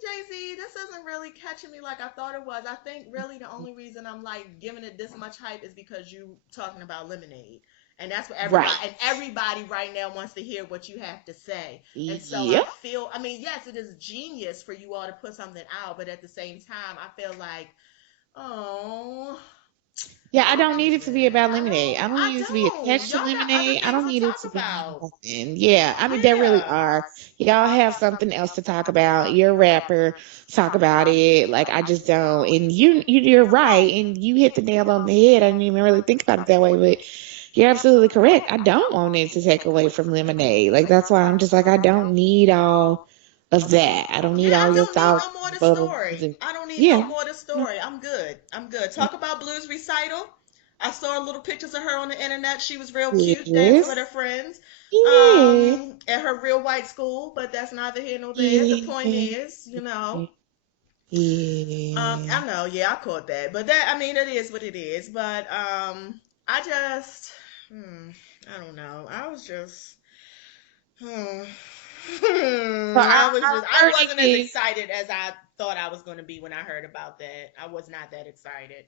Jay-Z, this isn't really catching me like I thought it was. I think really the only reason I'm like giving it this much hype is because you talking about lemonade. And that's what everybody Right. and everybody right now wants to hear what you have to say. And so I Yep. feel, I mean, yes, it is genius for you all to put something out, but at the same time, I feel like, oh, Yeah, I don't don't do need it to be that. about lemonade. I don't I need it to be don't. attached to Y'all got other lemonade. I things don't to need it talk to be about. nothing. Yeah, I mean, there really Yeah. are. Y'all have something else to talk about. You're a rapper. Talk about it. Like, I just don't. And you're right. And you hit the nail on the head. I didn't even really think about it that way, but you're absolutely correct. I don't want it to take away from lemonade. Like, that's why I'm just like, I don't need all of that. I don't Yeah, need I all your don't need thoughts, no more of the rebuttals, story. and I don't need no yeah. more of the story. I'm good. I'm good. Talk about Blues Recital. I saw little pictures of her on the internet. She was real cute dancing with her Yes. friends Yeah. at her real white school, but that's neither here nor there. The point Yeah. is, Yeah. I know, yeah, I caught that. But that I mean it is what it is. But I just I don't know. I was just So I wasn't as verdict excited as I thought I was going to be when I heard about that. I was not that excited.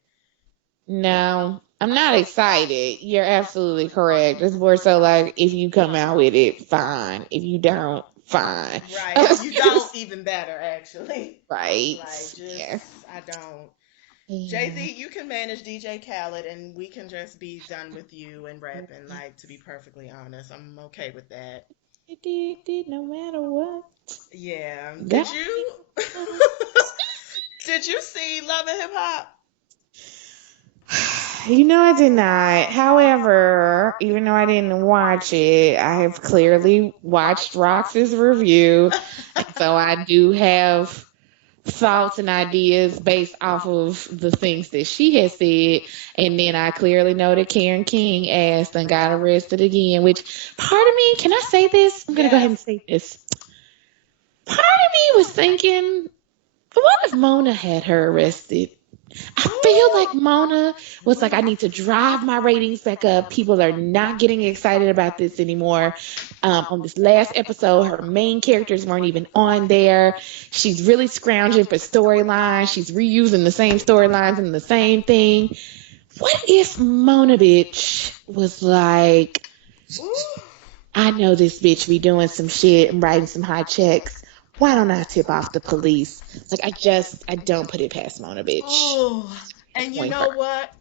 no, I'm not excited. You're absolutely correct. It's more so like if you come out with it, fine. If you don't, fine. Right. If you don't, even better, actually. Right. Like, just, Yeah. I don't. Jay Yeah. Z, you can manage DJ Khaled and we can just be done with you and rapping. Like, to be perfectly honest, I'm okay with that. It did no matter what. Yeah. God. Did you see Love and Hip Hop? I did not. However, even though I didn't watch it, I have clearly watched Rox's review. And so I do have thoughts and ideas based off of the things that she has said. And then I clearly know that Karen King asked and got arrested again, which part of me, can I say this? I'm going to go ahead and Yes. say this. Part of me was thinking, what if Mona had her arrested? I feel like Ooh. Mona was like, I Ooh. need to drive my ratings back up. People are not getting excited about this anymore. On this last episode, her main characters weren't even on there. She's really scrounging for storylines. She's reusing the same storylines and the same thing. What if Mona bitch was like, Ooh. I know this bitch be doing some shit and writing some high checks. Why don't I tip off the police? Like, I don't put it past Mona, bitch. Oh, and you Point know first. what?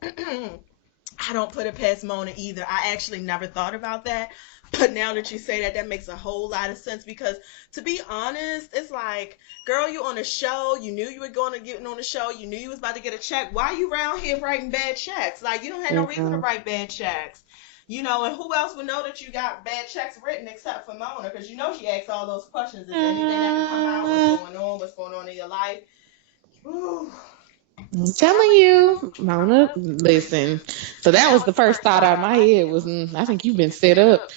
I don't put it past Mona either. I actually never thought about that. But now that you say that, that makes a whole lot of sense because to be honest, it's like, girl, you on a show. You knew you were going to get on the show. You knew you was about to get a check. Why are you around here writing bad checks? Like, you don't have no reason to Yeah. write bad checks. And who else would know that you got bad checks written except for Mona? Because she asks all those questions. Is there anything that can come out? What's going on? What's going on in your life? Ooh. I'm telling you, Mona, listen. So that was the first thought out of my head was, I think you've been set up.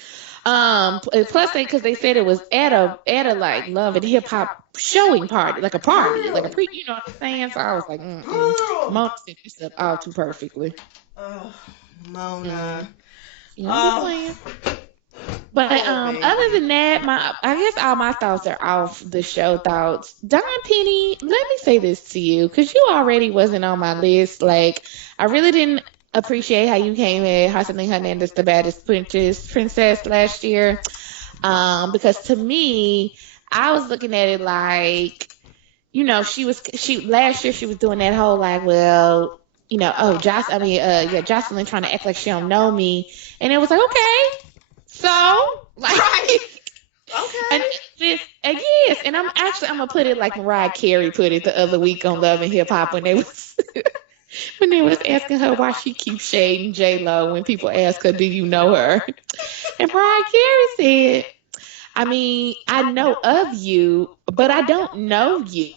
Plus because they said it was at a like love and hip hop showing party, like a Girl. pre, you know what I'm saying? So I was like, Girl. Mona set this up all too perfectly. Oh, Mm, Mona. you don't be Oh, playing. But poor other baby. than that, my I guess all my thoughts are off the show thoughts. Don Penny, let me say this to you, because you already wasn't on my list. Like, I really didn't appreciate how you came at Jocelyn Hernandez, the baddest princess last year. Because to me, I was looking at it like, she last year she was doing that whole like, well, Jocelyn trying to act like she don't know me, and it was like, okay, so like. Right. And Okay. yes, and I'm gonna put it like Mariah Carey put it the other week on Love and Hip Hop when they was when they was asking her why she keeps shading J Lo when people ask her, "Do you know her?" And Mariah Carey said, I mean, I know of you, but I don't know you.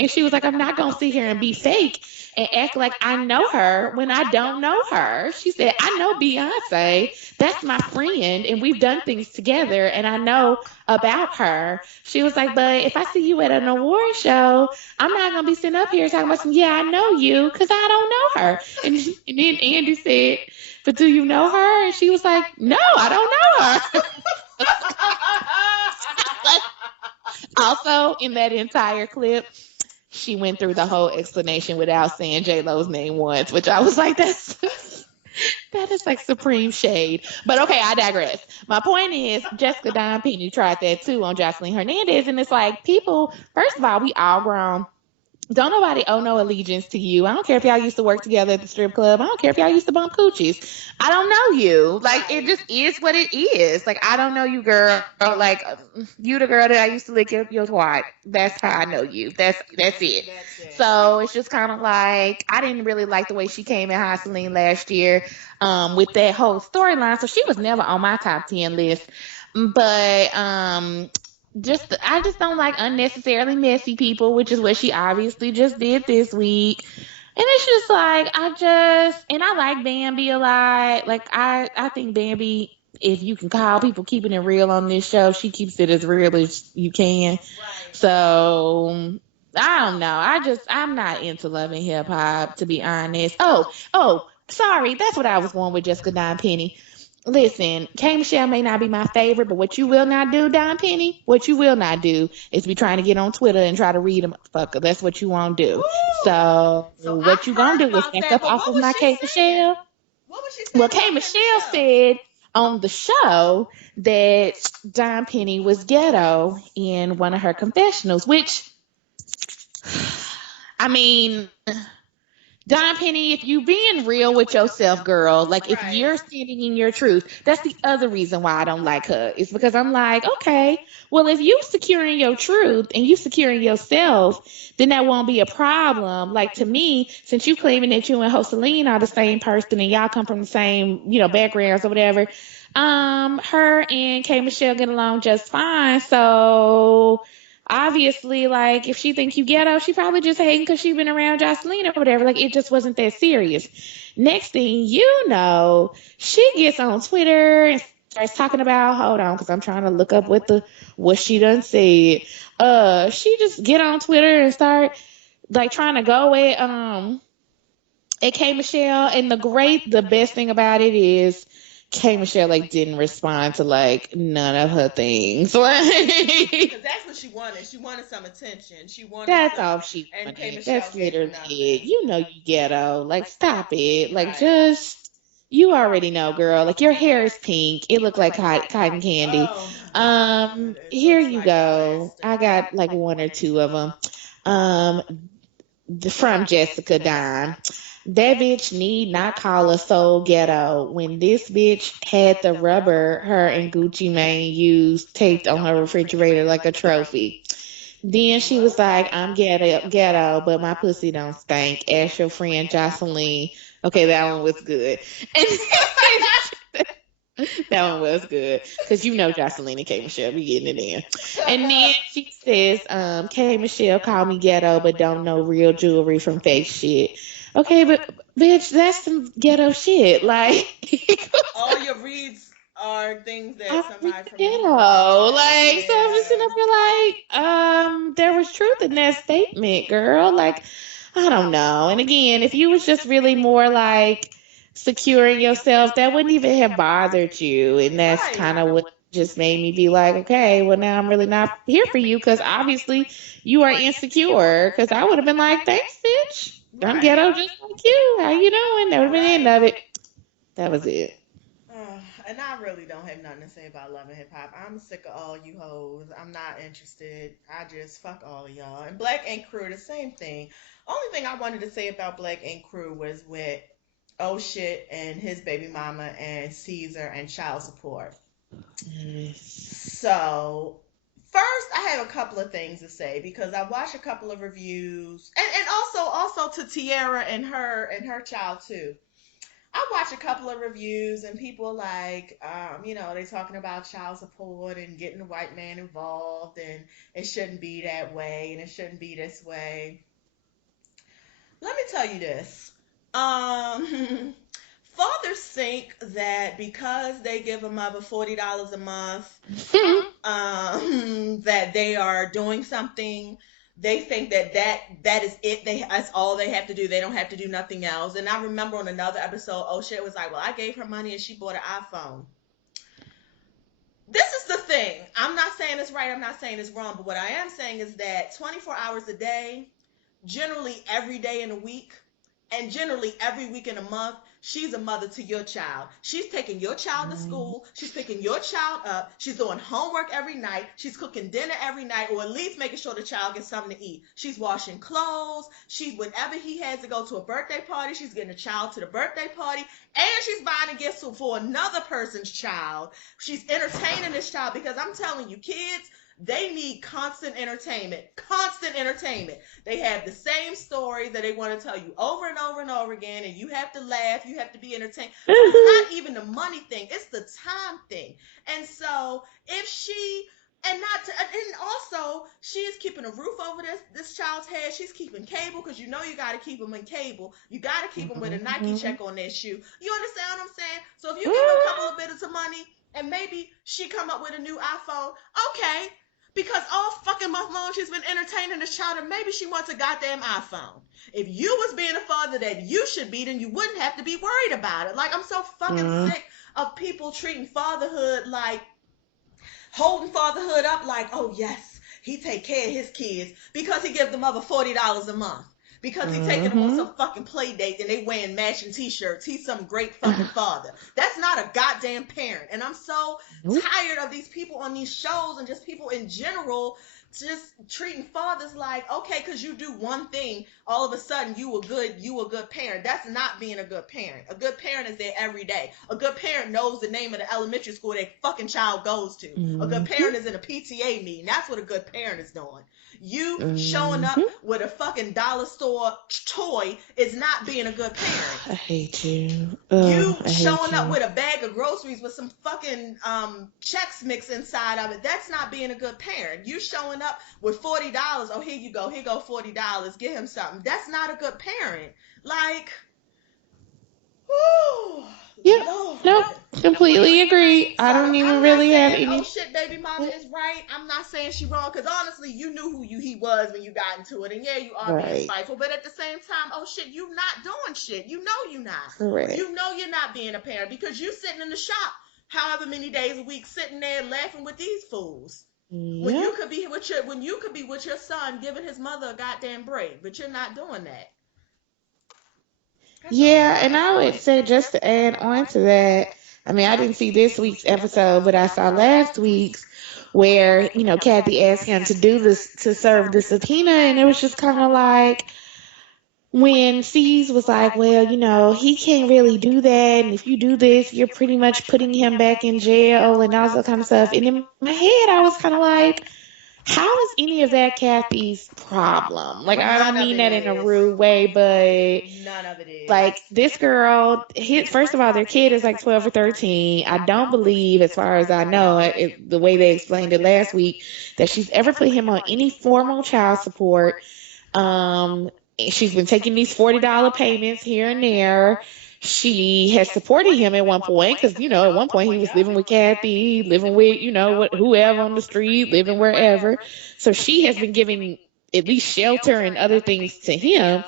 And she was like, I'm not going to sit here and be fake and act like I know her when I don't know her. She said, I know Beyonce. That's my friend, and we've done things together, and I know about her. She was like, but if I see you at an award show, I'm not going to be sitting up here talking about some, yeah, I know you, because I don't know her. And then Andy said, but do you know her? And she was like, no, I don't know her. Also, in that entire clip, she went through the whole explanation without saying J Lo's name once, which I was like, that's that is like supreme shade. But okay, I digress. My point is, Jessica Don Penny tried that too on Jocelyn Hernandez, and it's like people. First of all, we all grown. Don't nobody owe no allegiance to you. I don't care if y'all used to work together at the strip club. I don't care if y'all used to bump coochies. I don't know you. Like, it Right. just is what it is. Like, I don't know you, girl. Like, you the girl that I used to lick your twat. That's how I know you. That's it. That's it. So it's just kind of like I didn't really like the way she came at Jocelyn last year, with that whole storyline. So she was never on my top 10 list. But I just don't like unnecessarily messy people, which is what she obviously just did this week. And it's just like and I like Bambi a lot. Like I think Bambi, if you can call people keeping it real on this show, she keeps it as real as you can. Right. So I don't know. I'm not into loving hip hop, to be honest. Oh, sorry, that's what I was going with Jessica Don Penny. Listen, K Michelle may not be my favorite, but what you will not do, Don Penny, what you will not do is be trying to get on Twitter and try to read a motherfucker. That's what you won't do. Ooh. So So what I've you gonna heard do is about back that, up but off what of was my she K saying? Michelle. What was she Well, saying K about K Michelle Michelle? said on the show that Don Penny was ghetto in one of her confessionals, which I mean, Don Penny, if you being real with yourself, girl, like if Right. you're standing in your truth, that's the other reason why I don't like her. It's because I'm like, okay, well, if you securing your truth and you securing yourself, then that won't be a problem. Like to me, since you claiming that you and Joseline are the same person and y'all come from the same, backgrounds or whatever, her and K Michelle get along just fine. So obviously, like if she think you ghetto, she probably just hating because she been around Jocelyn or whatever. Like it just wasn't that serious. Next thing you know, she gets on Twitter and starts talking about. Hold on, because I'm trying to look up what she done said. She just get on Twitter and start like trying to go at K Michelle. And the best thing about it is K Michelle like didn't respond to like none of her things. Like Because that's what she wanted. She wanted some attention. She wanted that's some, all she and K wanted. Michelle That's gave her literally it. nothing. You ghetto. Like stop it. Like Right. just You already know, girl. Like your hair is pink. It looked like cotton candy. Oh my God. It Here looks you like go. I plastic. got like one or two of them. Um, from Jessica Dime. That bitch need not call us so ghetto when this bitch had the rubber her and Gucci Mane used taped on her refrigerator like a trophy. Then she was What? like, I'm ghetto, but my pussy don't stink. Ask your friend Jocelyn. Okay, that one was good. And that one was good. Because you know Jocelyn and K Michelle be getting it in. And then she says, K Michelle called me ghetto, but don't know real jewelry from fake shit. Okay, but bitch, that's some ghetto shit. Like, All your reads are things that I read somebody from the hood would ghetto. say. Like, so I'm just sitting Yeah. up here like, there was truth in that statement, girl. Like, I don't know. And again, if you was just really more like securing yourself, that wouldn't even have bothered you. And that's kind Right. of what just made me be like, okay, well, now I'm really not here for you because obviously you are insecure. Because I would have been like, thanks, bitch. I'm Right. ghetto just like you. How you doing? That would have been the end Right. of it. That was it. And I really don't have nothing to say about love and hip hop. I'm sick of all you hoes. I'm not interested. I just fuck all of y'all. And Black Ink Crew, the same thing. Only thing I wanted to say about Black Ink Crew was with Oh Shit and his baby mama and Caesar and child support. So first I have a couple of things to say because I watched a couple of reviews and also to Tiara and her child too. I watched a couple of reviews and people like, they talking about child support and getting the white man involved and it shouldn't be that way and it shouldn't be this way. Let me tell you this. Um, Fathers think that because they give a mother $40 a month, that they are doing something. They think that is it. That's all they have to do. They don't have to do nothing else. And I remember on another episode, oh shit was like, well, I gave her money and she bought an iPhone. This is the thing. I'm not saying it's right. I'm not saying it's wrong. But what I am saying is that 24 hours a day, generally every day in a week, and generally every week in a month, she's a mother to your child. She's taking your child to school. She's picking your child up. She's doing homework every night. She's cooking dinner every night, or at least making sure the child gets something to eat. She's washing clothes. She's, whenever he has to go to a birthday party, she's getting a child to the birthday party. And she's buying a gift for another person's child. She's entertaining this child because I'm telling you, kids, they need constant entertainment. Constant entertainment. They have the same stories that they want to tell you over and over and over again, and you have to laugh, you have to be entertained. So it's not even the money thing, it's the time thing. And so if she and not to, and also she is keeping a roof over this child's head. She's keeping cable because you know you got to keep them in cable. You got to keep them with a Nike check on their shoe. You understand what I'm saying? So if you give her a couple of bits of money and maybe she come up with a new iPhone, okay, because all fucking month long she's been entertaining this child and maybe she wants a goddamn iPhone. If you was being a father that you should be, then you wouldn't have to be worried about it. Like, I'm so fucking sick of people treating fatherhood like, holding fatherhood up like, oh yes, he take care of his kids because he gives the mother $40 a month. Because he taking them on some fucking play date and they wearing matching t-shirts. He's some great fucking father. That's not a goddamn parent. And I'm so tired of these people on these shows and just people in general just treating fathers like, okay, because you do one thing, all of a sudden you a good parent. That's not being a good parent. A good parent is there every day. A good parent knows the name of the elementary school their fucking child goes to. A good parent is in a PTA meeting. That's what a good parent is doing. You showing up with a fucking dollar store toy is not being a good parent. I hate you. You I hate showing up you. with a bag of groceries with some fucking checks mixed inside of it. That's not being a good parent. You showing up with $40. Oh, here you go. Here go $40. Get him something. That's not a good parent. Like, whoo, Yep. Lord. Nope. Completely agree. I So don't even I'm not really have saying, oh any. shit, baby mama is right. I'm not saying she wrong, because honestly, you knew who he was when you got into it, and yeah, you are being Right. spiteful. But at the same time, oh shit, you not doing shit. You know you not. Correct. You know you're not being a parent because you sitting in the shop, however many days a week, sitting there laughing with these fools. Yeah. When you could be with your son, giving his mother a goddamn break, but you're not doing that. That's a Yeah, and lot. I would say just to add on to that, I mean, I didn't see this week's episode, but I saw last week's where, Kathy asked him to do this, to serve the subpoena, and it was just kind of like when C's was like, well, he can't really do that, and if you do this, you're pretty much putting him back in jail and all that kind of stuff. And in my head, I was kind of like, how is any of that Kathy's problem? Like, I don't None of mean it that in a is. rude way, but None of it like is. this girl, first of all, their kid is like 12 or 13. I don't believe, as far as I know, the way they explained it last week, that she's ever put him on any formal child support. Um, she's been taking these $40 payments here and there. She has supported him at one point because, at one point he was living with Kathy, living with, whoever on the street, living wherever. So she has been giving at least shelter and other things to him.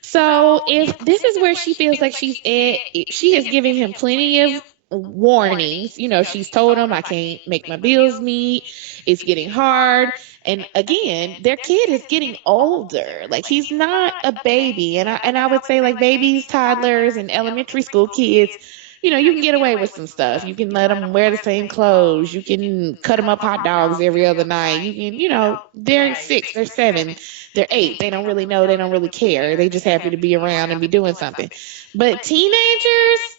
So if this is where she feels like she's at, she has given him plenty of warnings. She's told him, I can't make my bills meet. It's getting hard. And again, their kid is getting older. Like, he's not a baby. And I would say, like, babies, toddlers, and elementary school kids, you can get away with some stuff. You can let them wear the same clothes. You can cut them up hot dogs every other night. You can, they're Right. 6, they're 7, they're 8. They don't really know. They don't really care. They just happy to be around and be doing something. But teenagers,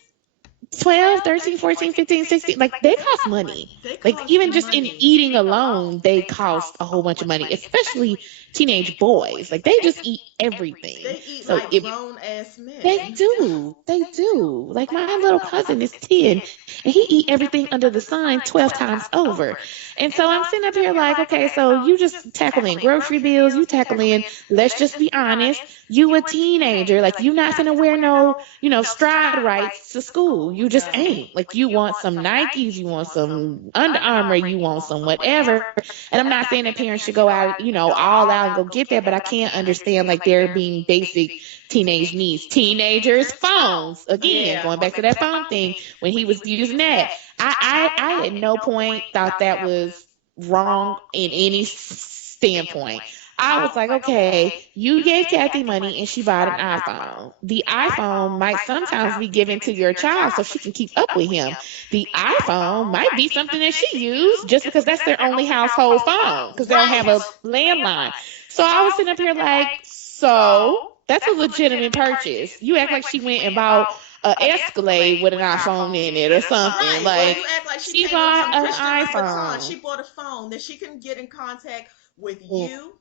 12, 13, 14, 15, 16, like, they cost money. They Like, cost even just in money. eating alone, they cost a whole bunch of money, especially teenage boys. Like, they just eat everything. They eat So like if grown ass they men. do. They do. Like, my little cousin is 10 and he eat everything under the sun 12 times over. And so I'm sitting up here like, okay, so you just tackling grocery bills, you tackling, let's just be honest, you a teenager, like, you not finna wear no, stride rights to school. You just No. ain't. Like, you want some Nikes, you want some Under Armour, you want some whatever. And I'm not saying that parents should go out, all out and go get that, but I can't understand, like, there being basic teenage needs. Teenagers, phones. Again, Yeah. going back to that phone thing, when he was using that, I at no point thought that was wrong in any standpoint. I was like, okay, you gave Kathy money and she bought an iPhone. The iPhone might sometimes be given to your child so she can keep up with him. The iPhone might be something that she used just because that's their only household phone because they don't have a Right. landline. So I was sitting up here like, so that's a legitimate purchase. You act like she went and bought a Escalade with an iPhone in it or something. Right. Or Like, you act like she she came with bought some an Christian Louboutin. iPhone. She bought a phone that she can get in contact with Oh, you,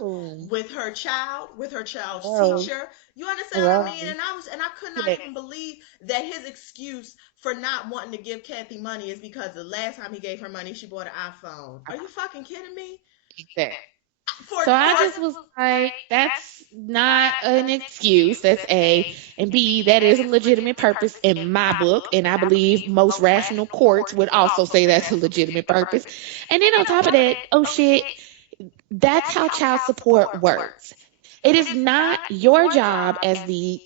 oh, with her child, with her child's oh, teacher. You understand what I mean? right. And I could not Yeah, even believe that his excuse for not wanting to give Kathy money is because the last time he gave her money, she bought an iPhone. Are you fucking kidding me? exactly. For So I just was like, that's not an excuse. That's A. And B, that is a legitimate purpose in my book. And I believe most rational courts would also say that's a legitimate purpose. And then on top of that, oh shit, that's how child support works. It is not your job as the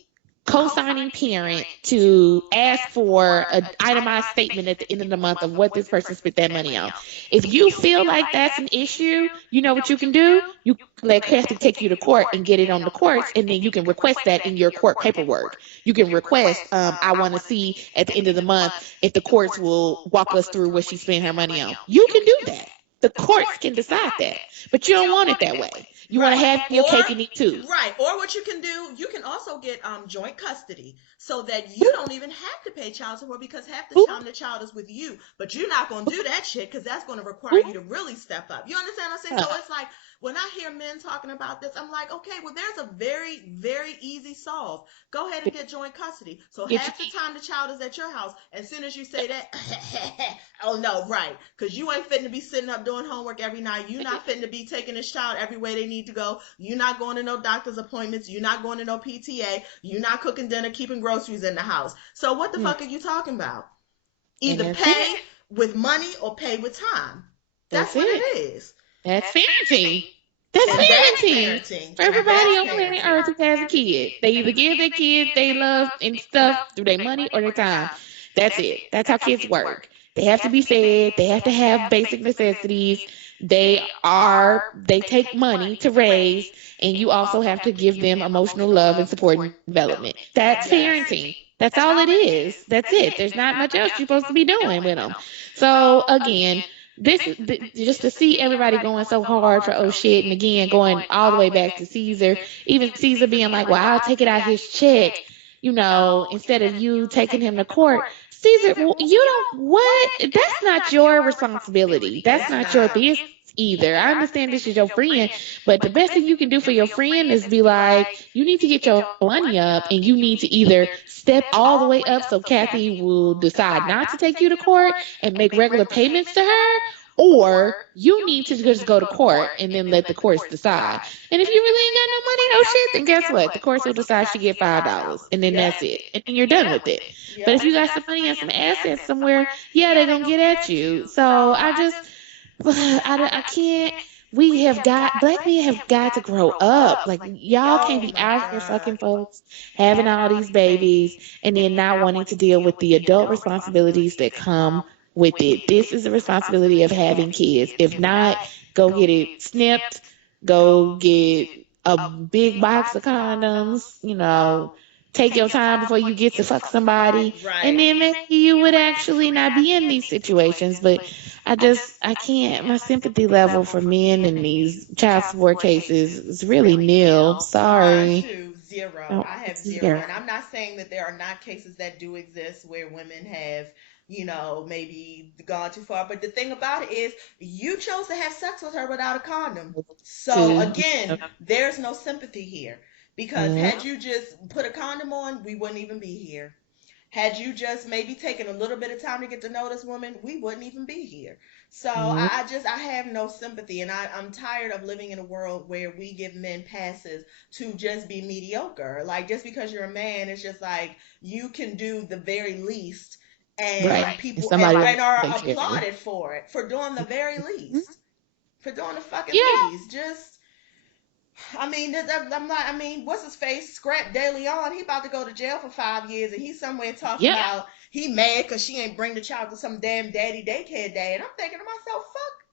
co-signing parent to ask for an itemized statement at the end of the month of what this person spent that money on. If you feel like that's an issue, you know what you can do? You let Kathy take you to court and get it on the courts, and then you can request that in your court paperwork. You can request, I want to see at the end of the month if the courts will walk us through what she spent her money on. You can do that. The courts can decide that, but you don't want it that way. You want to right. have your cake and eat too. Right. Or what you can do, you can also get joint custody so that you don't even have to pay child support because half the Ooh, time the child is with you. But you're not going to do that shit because that's going to require ooh, you to really step up. You understand what I'm saying? uh, So it's like when I hear men talking about this, I'm like, okay, well, there's a very, very easy solve. Go ahead and get joint custody. So get your half the time the child is at your house. As soon as you say that, oh no, right. Because you ain't fitting to be sitting up doing homework every night. You not fitting to be taking this child everywhere they need to go. You not going to no doctor's appointments. You not going to no PTA. You not cooking dinner, keeping groceries in the house. So what the mm, fuck are you talking about? and Either that's it. pay with money or pay with time. That's That's what it it. is. That's parenting. That's And that's parenting. parenting. For And everybody that's on planet parenting. Earth who has a kid, they either give their kids they love and stuff through their money or their time. That's it. That's how kids work. They have to be fed. They have to have basic necessities. They take money to raise, and you also have to give them emotional love and support and development. That's Yes. parenting. That's all it is. That's it. There's not much else you're supposed to be doing with them. So again, just to see everybody going so hard for oh shit, and again going all the way back to Caesar, even Caesar being like, well, I'll take it out his check, instead of you taking him to court. Caesar, well, you don't, what? That's not your responsibility. That's It's not your not. business either. I understand this is your friend, but the best thing you can do for your friend is be like, you need to get your money up, and you need to either step all the way up so Kathy will decide not to take you to court and make regular payments to her, or you need to just go to court and then let the courts decide. And if you really ain't got no money, no shit, then guess what? The courts will decide she get $5, and then that's Yep. it, and then you're done with it. But if Yep. you got some money and some assets somewhere, yeah, they're gonna get at you. So I just, I can't. We have got black men have got to grow up. Like y'all can't Oh be my out here God. fucking folks, having all these babies, and then not wanting to deal with the adult responsibilities that come with it. This is the responsibility of having kids. If not, go get it snipped. Go get a big box of condoms. Take your time before you get to fuck somebody, and Right. then maybe you would actually not be in these situations. But I can't. My sympathy level for men in these child support cases is really nil. Mine Sorry. too, zero. Oh, I have it's zero. zero. And I'm not saying that there are not cases that do exist where women have, maybe gone too far. But the thing about it is, you chose to have sex with her without a condom. So Too. again, there's no sympathy here. Because Yeah. had you just put a condom on, we wouldn't even be here. Had you just maybe taken a little bit of time to get to know this woman, we wouldn't even be here. So Yeah. I have no sympathy, and I'm tired of living in a world where we give men passes to just be mediocre. Like just because you're a man, it's just like you can do the very least, Right. and And people somebody else and are take care of you. applauded for it, for doing the very Mhm. least, for doing the fucking Yeah. least. Just I mean, I'm not. I mean, what's his face? Scrap De Leon. He about to go to jail for 5 years, and he's somewhere talking Yep. about he mad because she ain't bring the child to some damn daddy daycare day. And I'm thinking to myself, fuck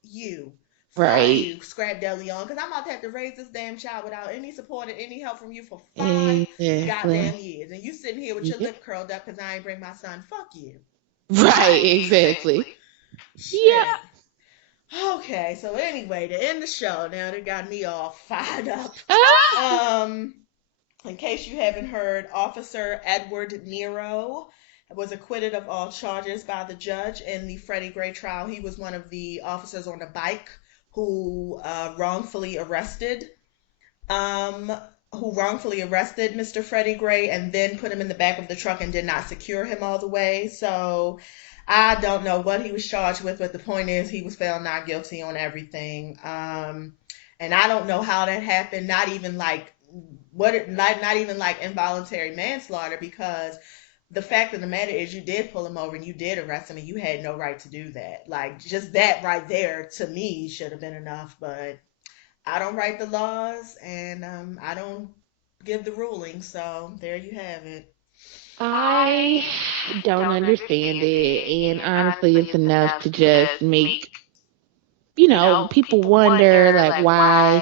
Right. you, Scrap De Leon, because I'm about to have to raise this damn child without any support and any help from you for 5 goddamn Exactly. years, and you sitting here with your Yep. lip curled up because I ain't bring my son. Fuck you. Right. Exactly. Yep. Shit. Okay, so anyway, to end the show, now they got me all fired up. Ah! Um, in case you haven't heard, Officer Edward Nero was acquitted of all charges by the judge in the Freddie Gray trial. He was one of the officers on the bike who wrongfully arrested um, Mr. Freddie Gray and then put him in the back of the truck and did not secure him all the way. So I don't know what he was charged with, but the point is he was found not guilty on everything. And I don't know how that happened. Not even like not even like involuntary manslaughter, because the fact of the matter is you did pull him over and you did arrest him and you had no right to do that. Like just that right there to me should have been enough, but I don't write the laws, and I don't give the ruling. So there you have it. I don't understand it, and honestly, it's enough to just make people wonder like why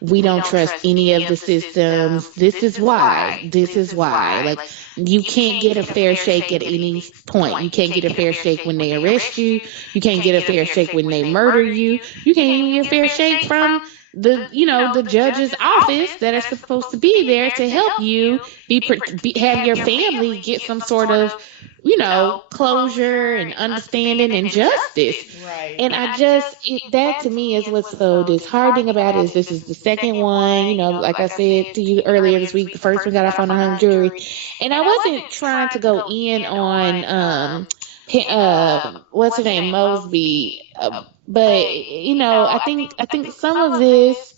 we don't trust any of the systems. This is why. This is why. Like, you can't get a fair shake at any point. You can't get a fair shake when they arrest you. You can't get a fair shake when they murder you. You can't even get a fair shake from the judge's office that are supposed to be there to help you have your family get some sort of closure and understanding and justice. Right. And that to me is what's so disheartening about it is this is the second one. Like I said to you earlier this week, the first one got off on a hung jury. And I wasn't trying to go in on, what's her name, Mosby. But, I think some of this,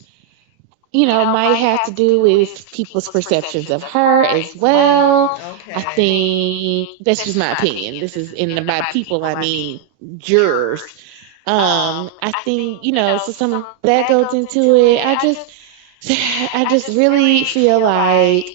might have to do with people's perceptions of her as well. I Okay. think that's just my opinion. This is by people, I mean jurors. I think, so some of that goes into it. I just really feel like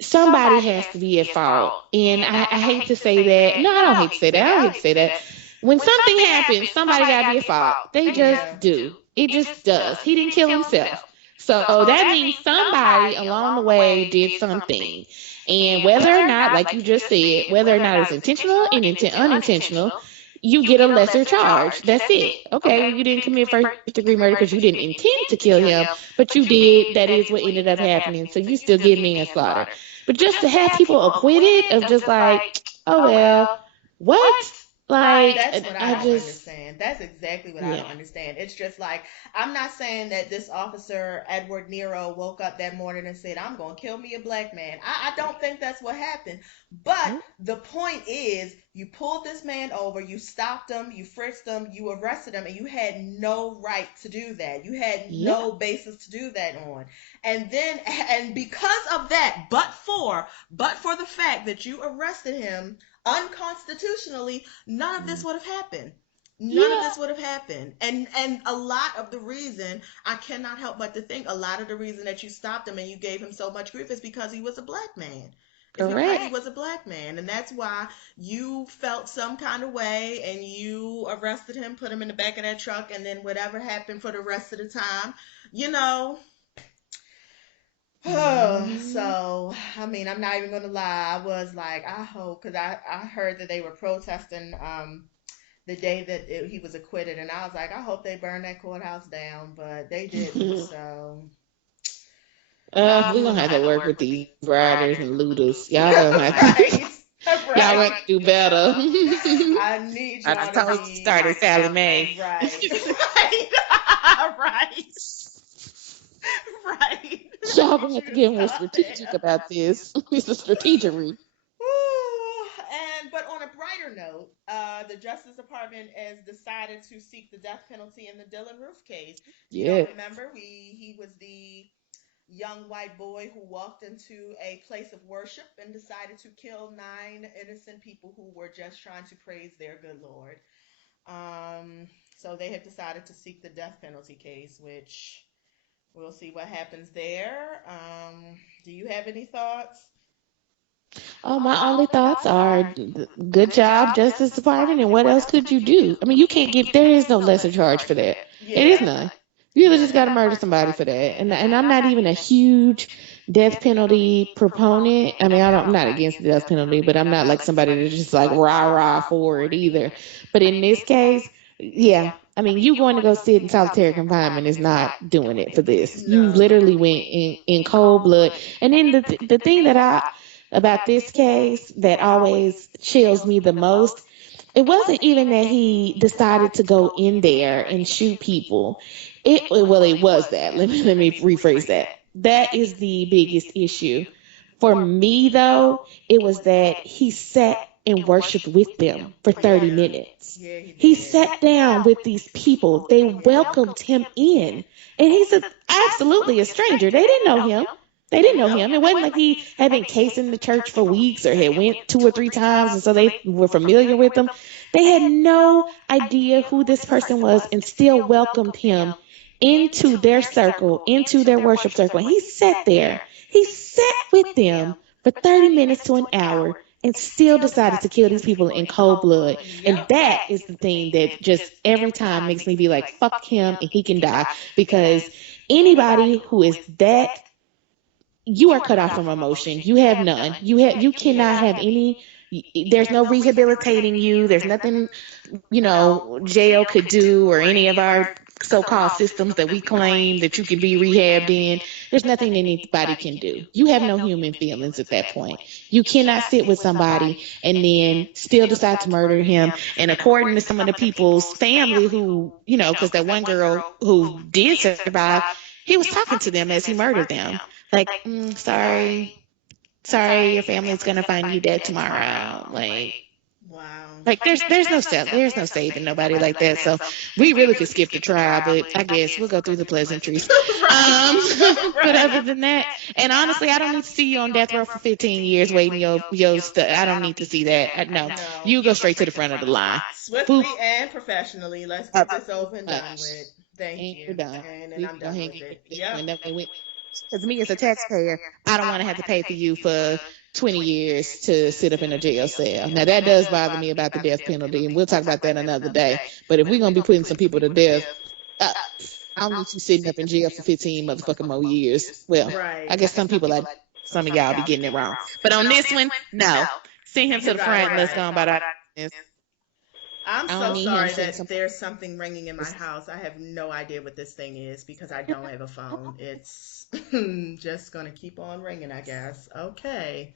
somebody has to be at fault. And I hate to say that. No, I don't hate to say that. I don't hate to say that. When something happens, somebody got to be at fault. They just Yeah. do. It just does. He didn't kill himself. So that means somebody along the way did something. And whether or not, like you just said, whether or not it's intentional and unintentional, you get a lesser charge. That's it. Okay, well, you didn't commit first degree murder because you didn't intend to kill him, but you did. That is what ended up happening. So you still get manslaughter. But just to have people acquitted of just like, oh well, what? Like, That's what I I don't just, understand. That's exactly what I yeah, don't understand. It's just like, I'm not saying that this officer, Edward Nero, woke up that morning and said, I'm going to kill me a black man. I don't think that's what happened. But the point is, you pulled this man over, you stopped him, you frisked him, you arrested him, and you had no right to do that. You had yeah, no basis to do that on. And then, and because of that, but for the fact that you arrested him unconstitutionally, none of this would have happened. None of yeah, this would have happened. And a lot of the reason, I cannot help but to think, a lot of the reason that you stopped him and you gave him so much grief is because he was a black man. It's because he correct. was a black man. And that's why you felt some kind of way and you arrested him, put him in the back of that truck, and then whatever happened for the rest of the time, you know. Mhm. So, I mean, I'm not even gonna lie. I was like, I hope, because I heard that they were protesting the day that he was acquitted, and I was like, I hope they burn that courthouse down, but they didn't. So, We're gonna have to work with these rioters and looters. Y'all gonna have to, right, y'all gonna right. do better. I need I y'all to told you be started Sally Mae. right, right, right, right. I Y'all need gonna have you to to get more stop strategic it. about this. It's a strategery. And but on a brighter note, the Justice Department has decided to seek the death penalty in the Dylan Roof case. You don't Yeah. remember? He was the young white boy who walked into a place of worship and decided to kill 9 innocent people who were just trying to praise their good Lord. Um, so they have decided to seek the death penalty case, which we'll see what happens there. Do you have any thoughts? Oh, my only thoughts are good job, Justice Department, and what else could you do? I mean, you can't give, there is no lesser charge for that. It is Yeah. none. You either just got to murder somebody for that. And I'm not even a huge death penalty proponent. I mean, I'm not against the death penalty, but I'm not like somebody that's just like rah rah for it either. But in this case, yeah. I mean, you going to go sit in solitary confinement is not doing it for this. You No. literally went in cold blood. And then the thing that I about this case that always chills me the most, it wasn't even that he decided to go in there and shoot people. It was that. Let me rephrase that. That is the biggest issue. For me though, it was that he sat and worshiped with them for 30 Yeah. minutes. Yeah, he He did. sat down with these people. They welcomed him in. And he's absolutely a stranger. They didn't know him. They didn't know Yeah. him. It wasn't like he had been casing the church for weeks or had went 2 or 3 times and so they were familiar with him. They had no idea who this person was and still welcomed him into their circle, into their worship circle. And he sat there. He sat with them for 30 minutes to an hour and still decided to kill these people in cold blood. And Yep. that is the thing that just every time makes me be like, fuck him and he can die. Because anybody who is that, you are cut off from emotion. You have none. You cannot have any, there's no rehabilitating you. There's nothing, jail could do or any of our so-called systems that we claim that you can be rehabbed in. There's nothing anybody can do. You have no human feelings at that point. You cannot sit with somebody and then still decide to murder him. And according to some of the people's family who, because that one girl who did survive, he was talking to them as he murdered them. Like, sorry, your family's gonna find you dead tomorrow. Wow. Like there's no saving nobody like that. So we really could skip the trial, but I guess we'll go through the pleasantries. Right. Um, but other Right. than that, and honestly, I don't need to see you on death row for 15 years waiting your stuff. I don't need to see that. No, No. you go straight to the front of the line. Boop. Swiftly and professionally, let's get About this over and done much. with. Thank And we're you. done. And We I'm go done hang with in it. this Yep. one. Then we went Because me as a taxpayer, I don't want to have to pay for you for 20 years to sit up in a jail cell. Now, that does bother me about the death penalty, and we'll talk about that another day. But if we're going to be putting some people to death, uh, I don't need you sitting up in jail for 15 motherfucking more years. Well, I Right. guess some people, like some of y'all, be getting it wrong. But on this one, no. Send him to the front and let's Right. go about our business. I'm I don't so need him sorry sitting some. that there's something ringing in my house. I have no idea what this thing is because I don't have a phone. It's just gonna keep on ringing, I guess. Okay.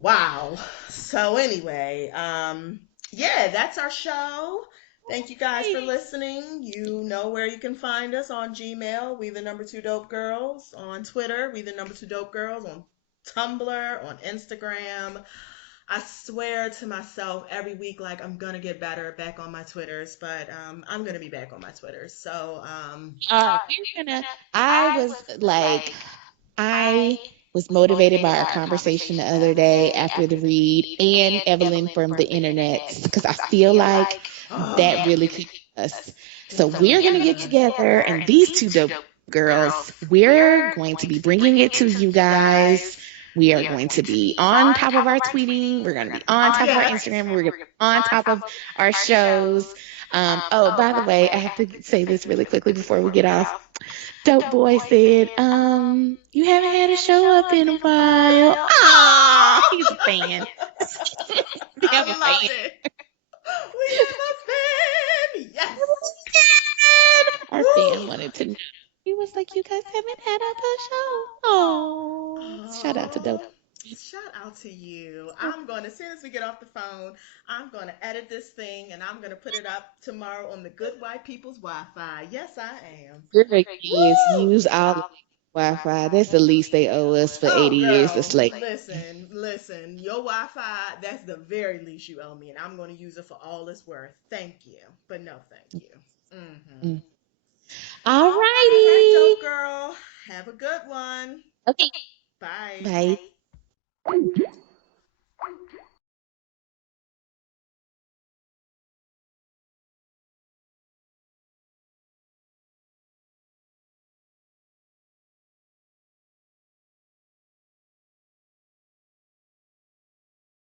Wow. So anyway, yeah, that's our show. Thank you guys for listening. You know where you can find us on Gmail, we the number two dope girls, on Twitter, we the number two dope girls, on Tumblr, on Instagram. I swear to myself every week, like I'm gonna get better back on my Twitters, but I'm gonna be back on my Twitters. So We're gonna. I was like, I was motivated by our conversation the other day after the read and Evelyn from the internet because I feel like that really keeps us. So we're gonna get together, and these two dope girls, we're going to be bringing it to you guys. We are going to be on top of our tweeting. We're going to be on top of our yes. Instagram. We're going to be on top of our shows. Oh, by the way, I have to say this really quickly before we get off. Dope Boy said, you haven't had a show up in a while. Ah, he's a fan. We have a I love fan. it. We have a fan. Yes. Our fan Woo. wanted to know. He was like, you guys haven't had a show. Oh, shout out to Dope. Oh, shout out to you. I'm going to, as soon as we get off the phone, I'm going to edit this thing and I'm going to put it up tomorrow on the Good White People's Wi-Fi. Yes, I am. Good kids, Woo! use all the Wi-Fi. That's the least they owe us for Oh, 80 years of girl, slavery. listen. Your Wi-Fi, that's the very least you owe me, and I'm going to use it for all it's worth. Thank you, but no, thank you. Mm-hmm. Mm. All All right, righty. dope girl. Have a good one. Okay. Bye. Bye.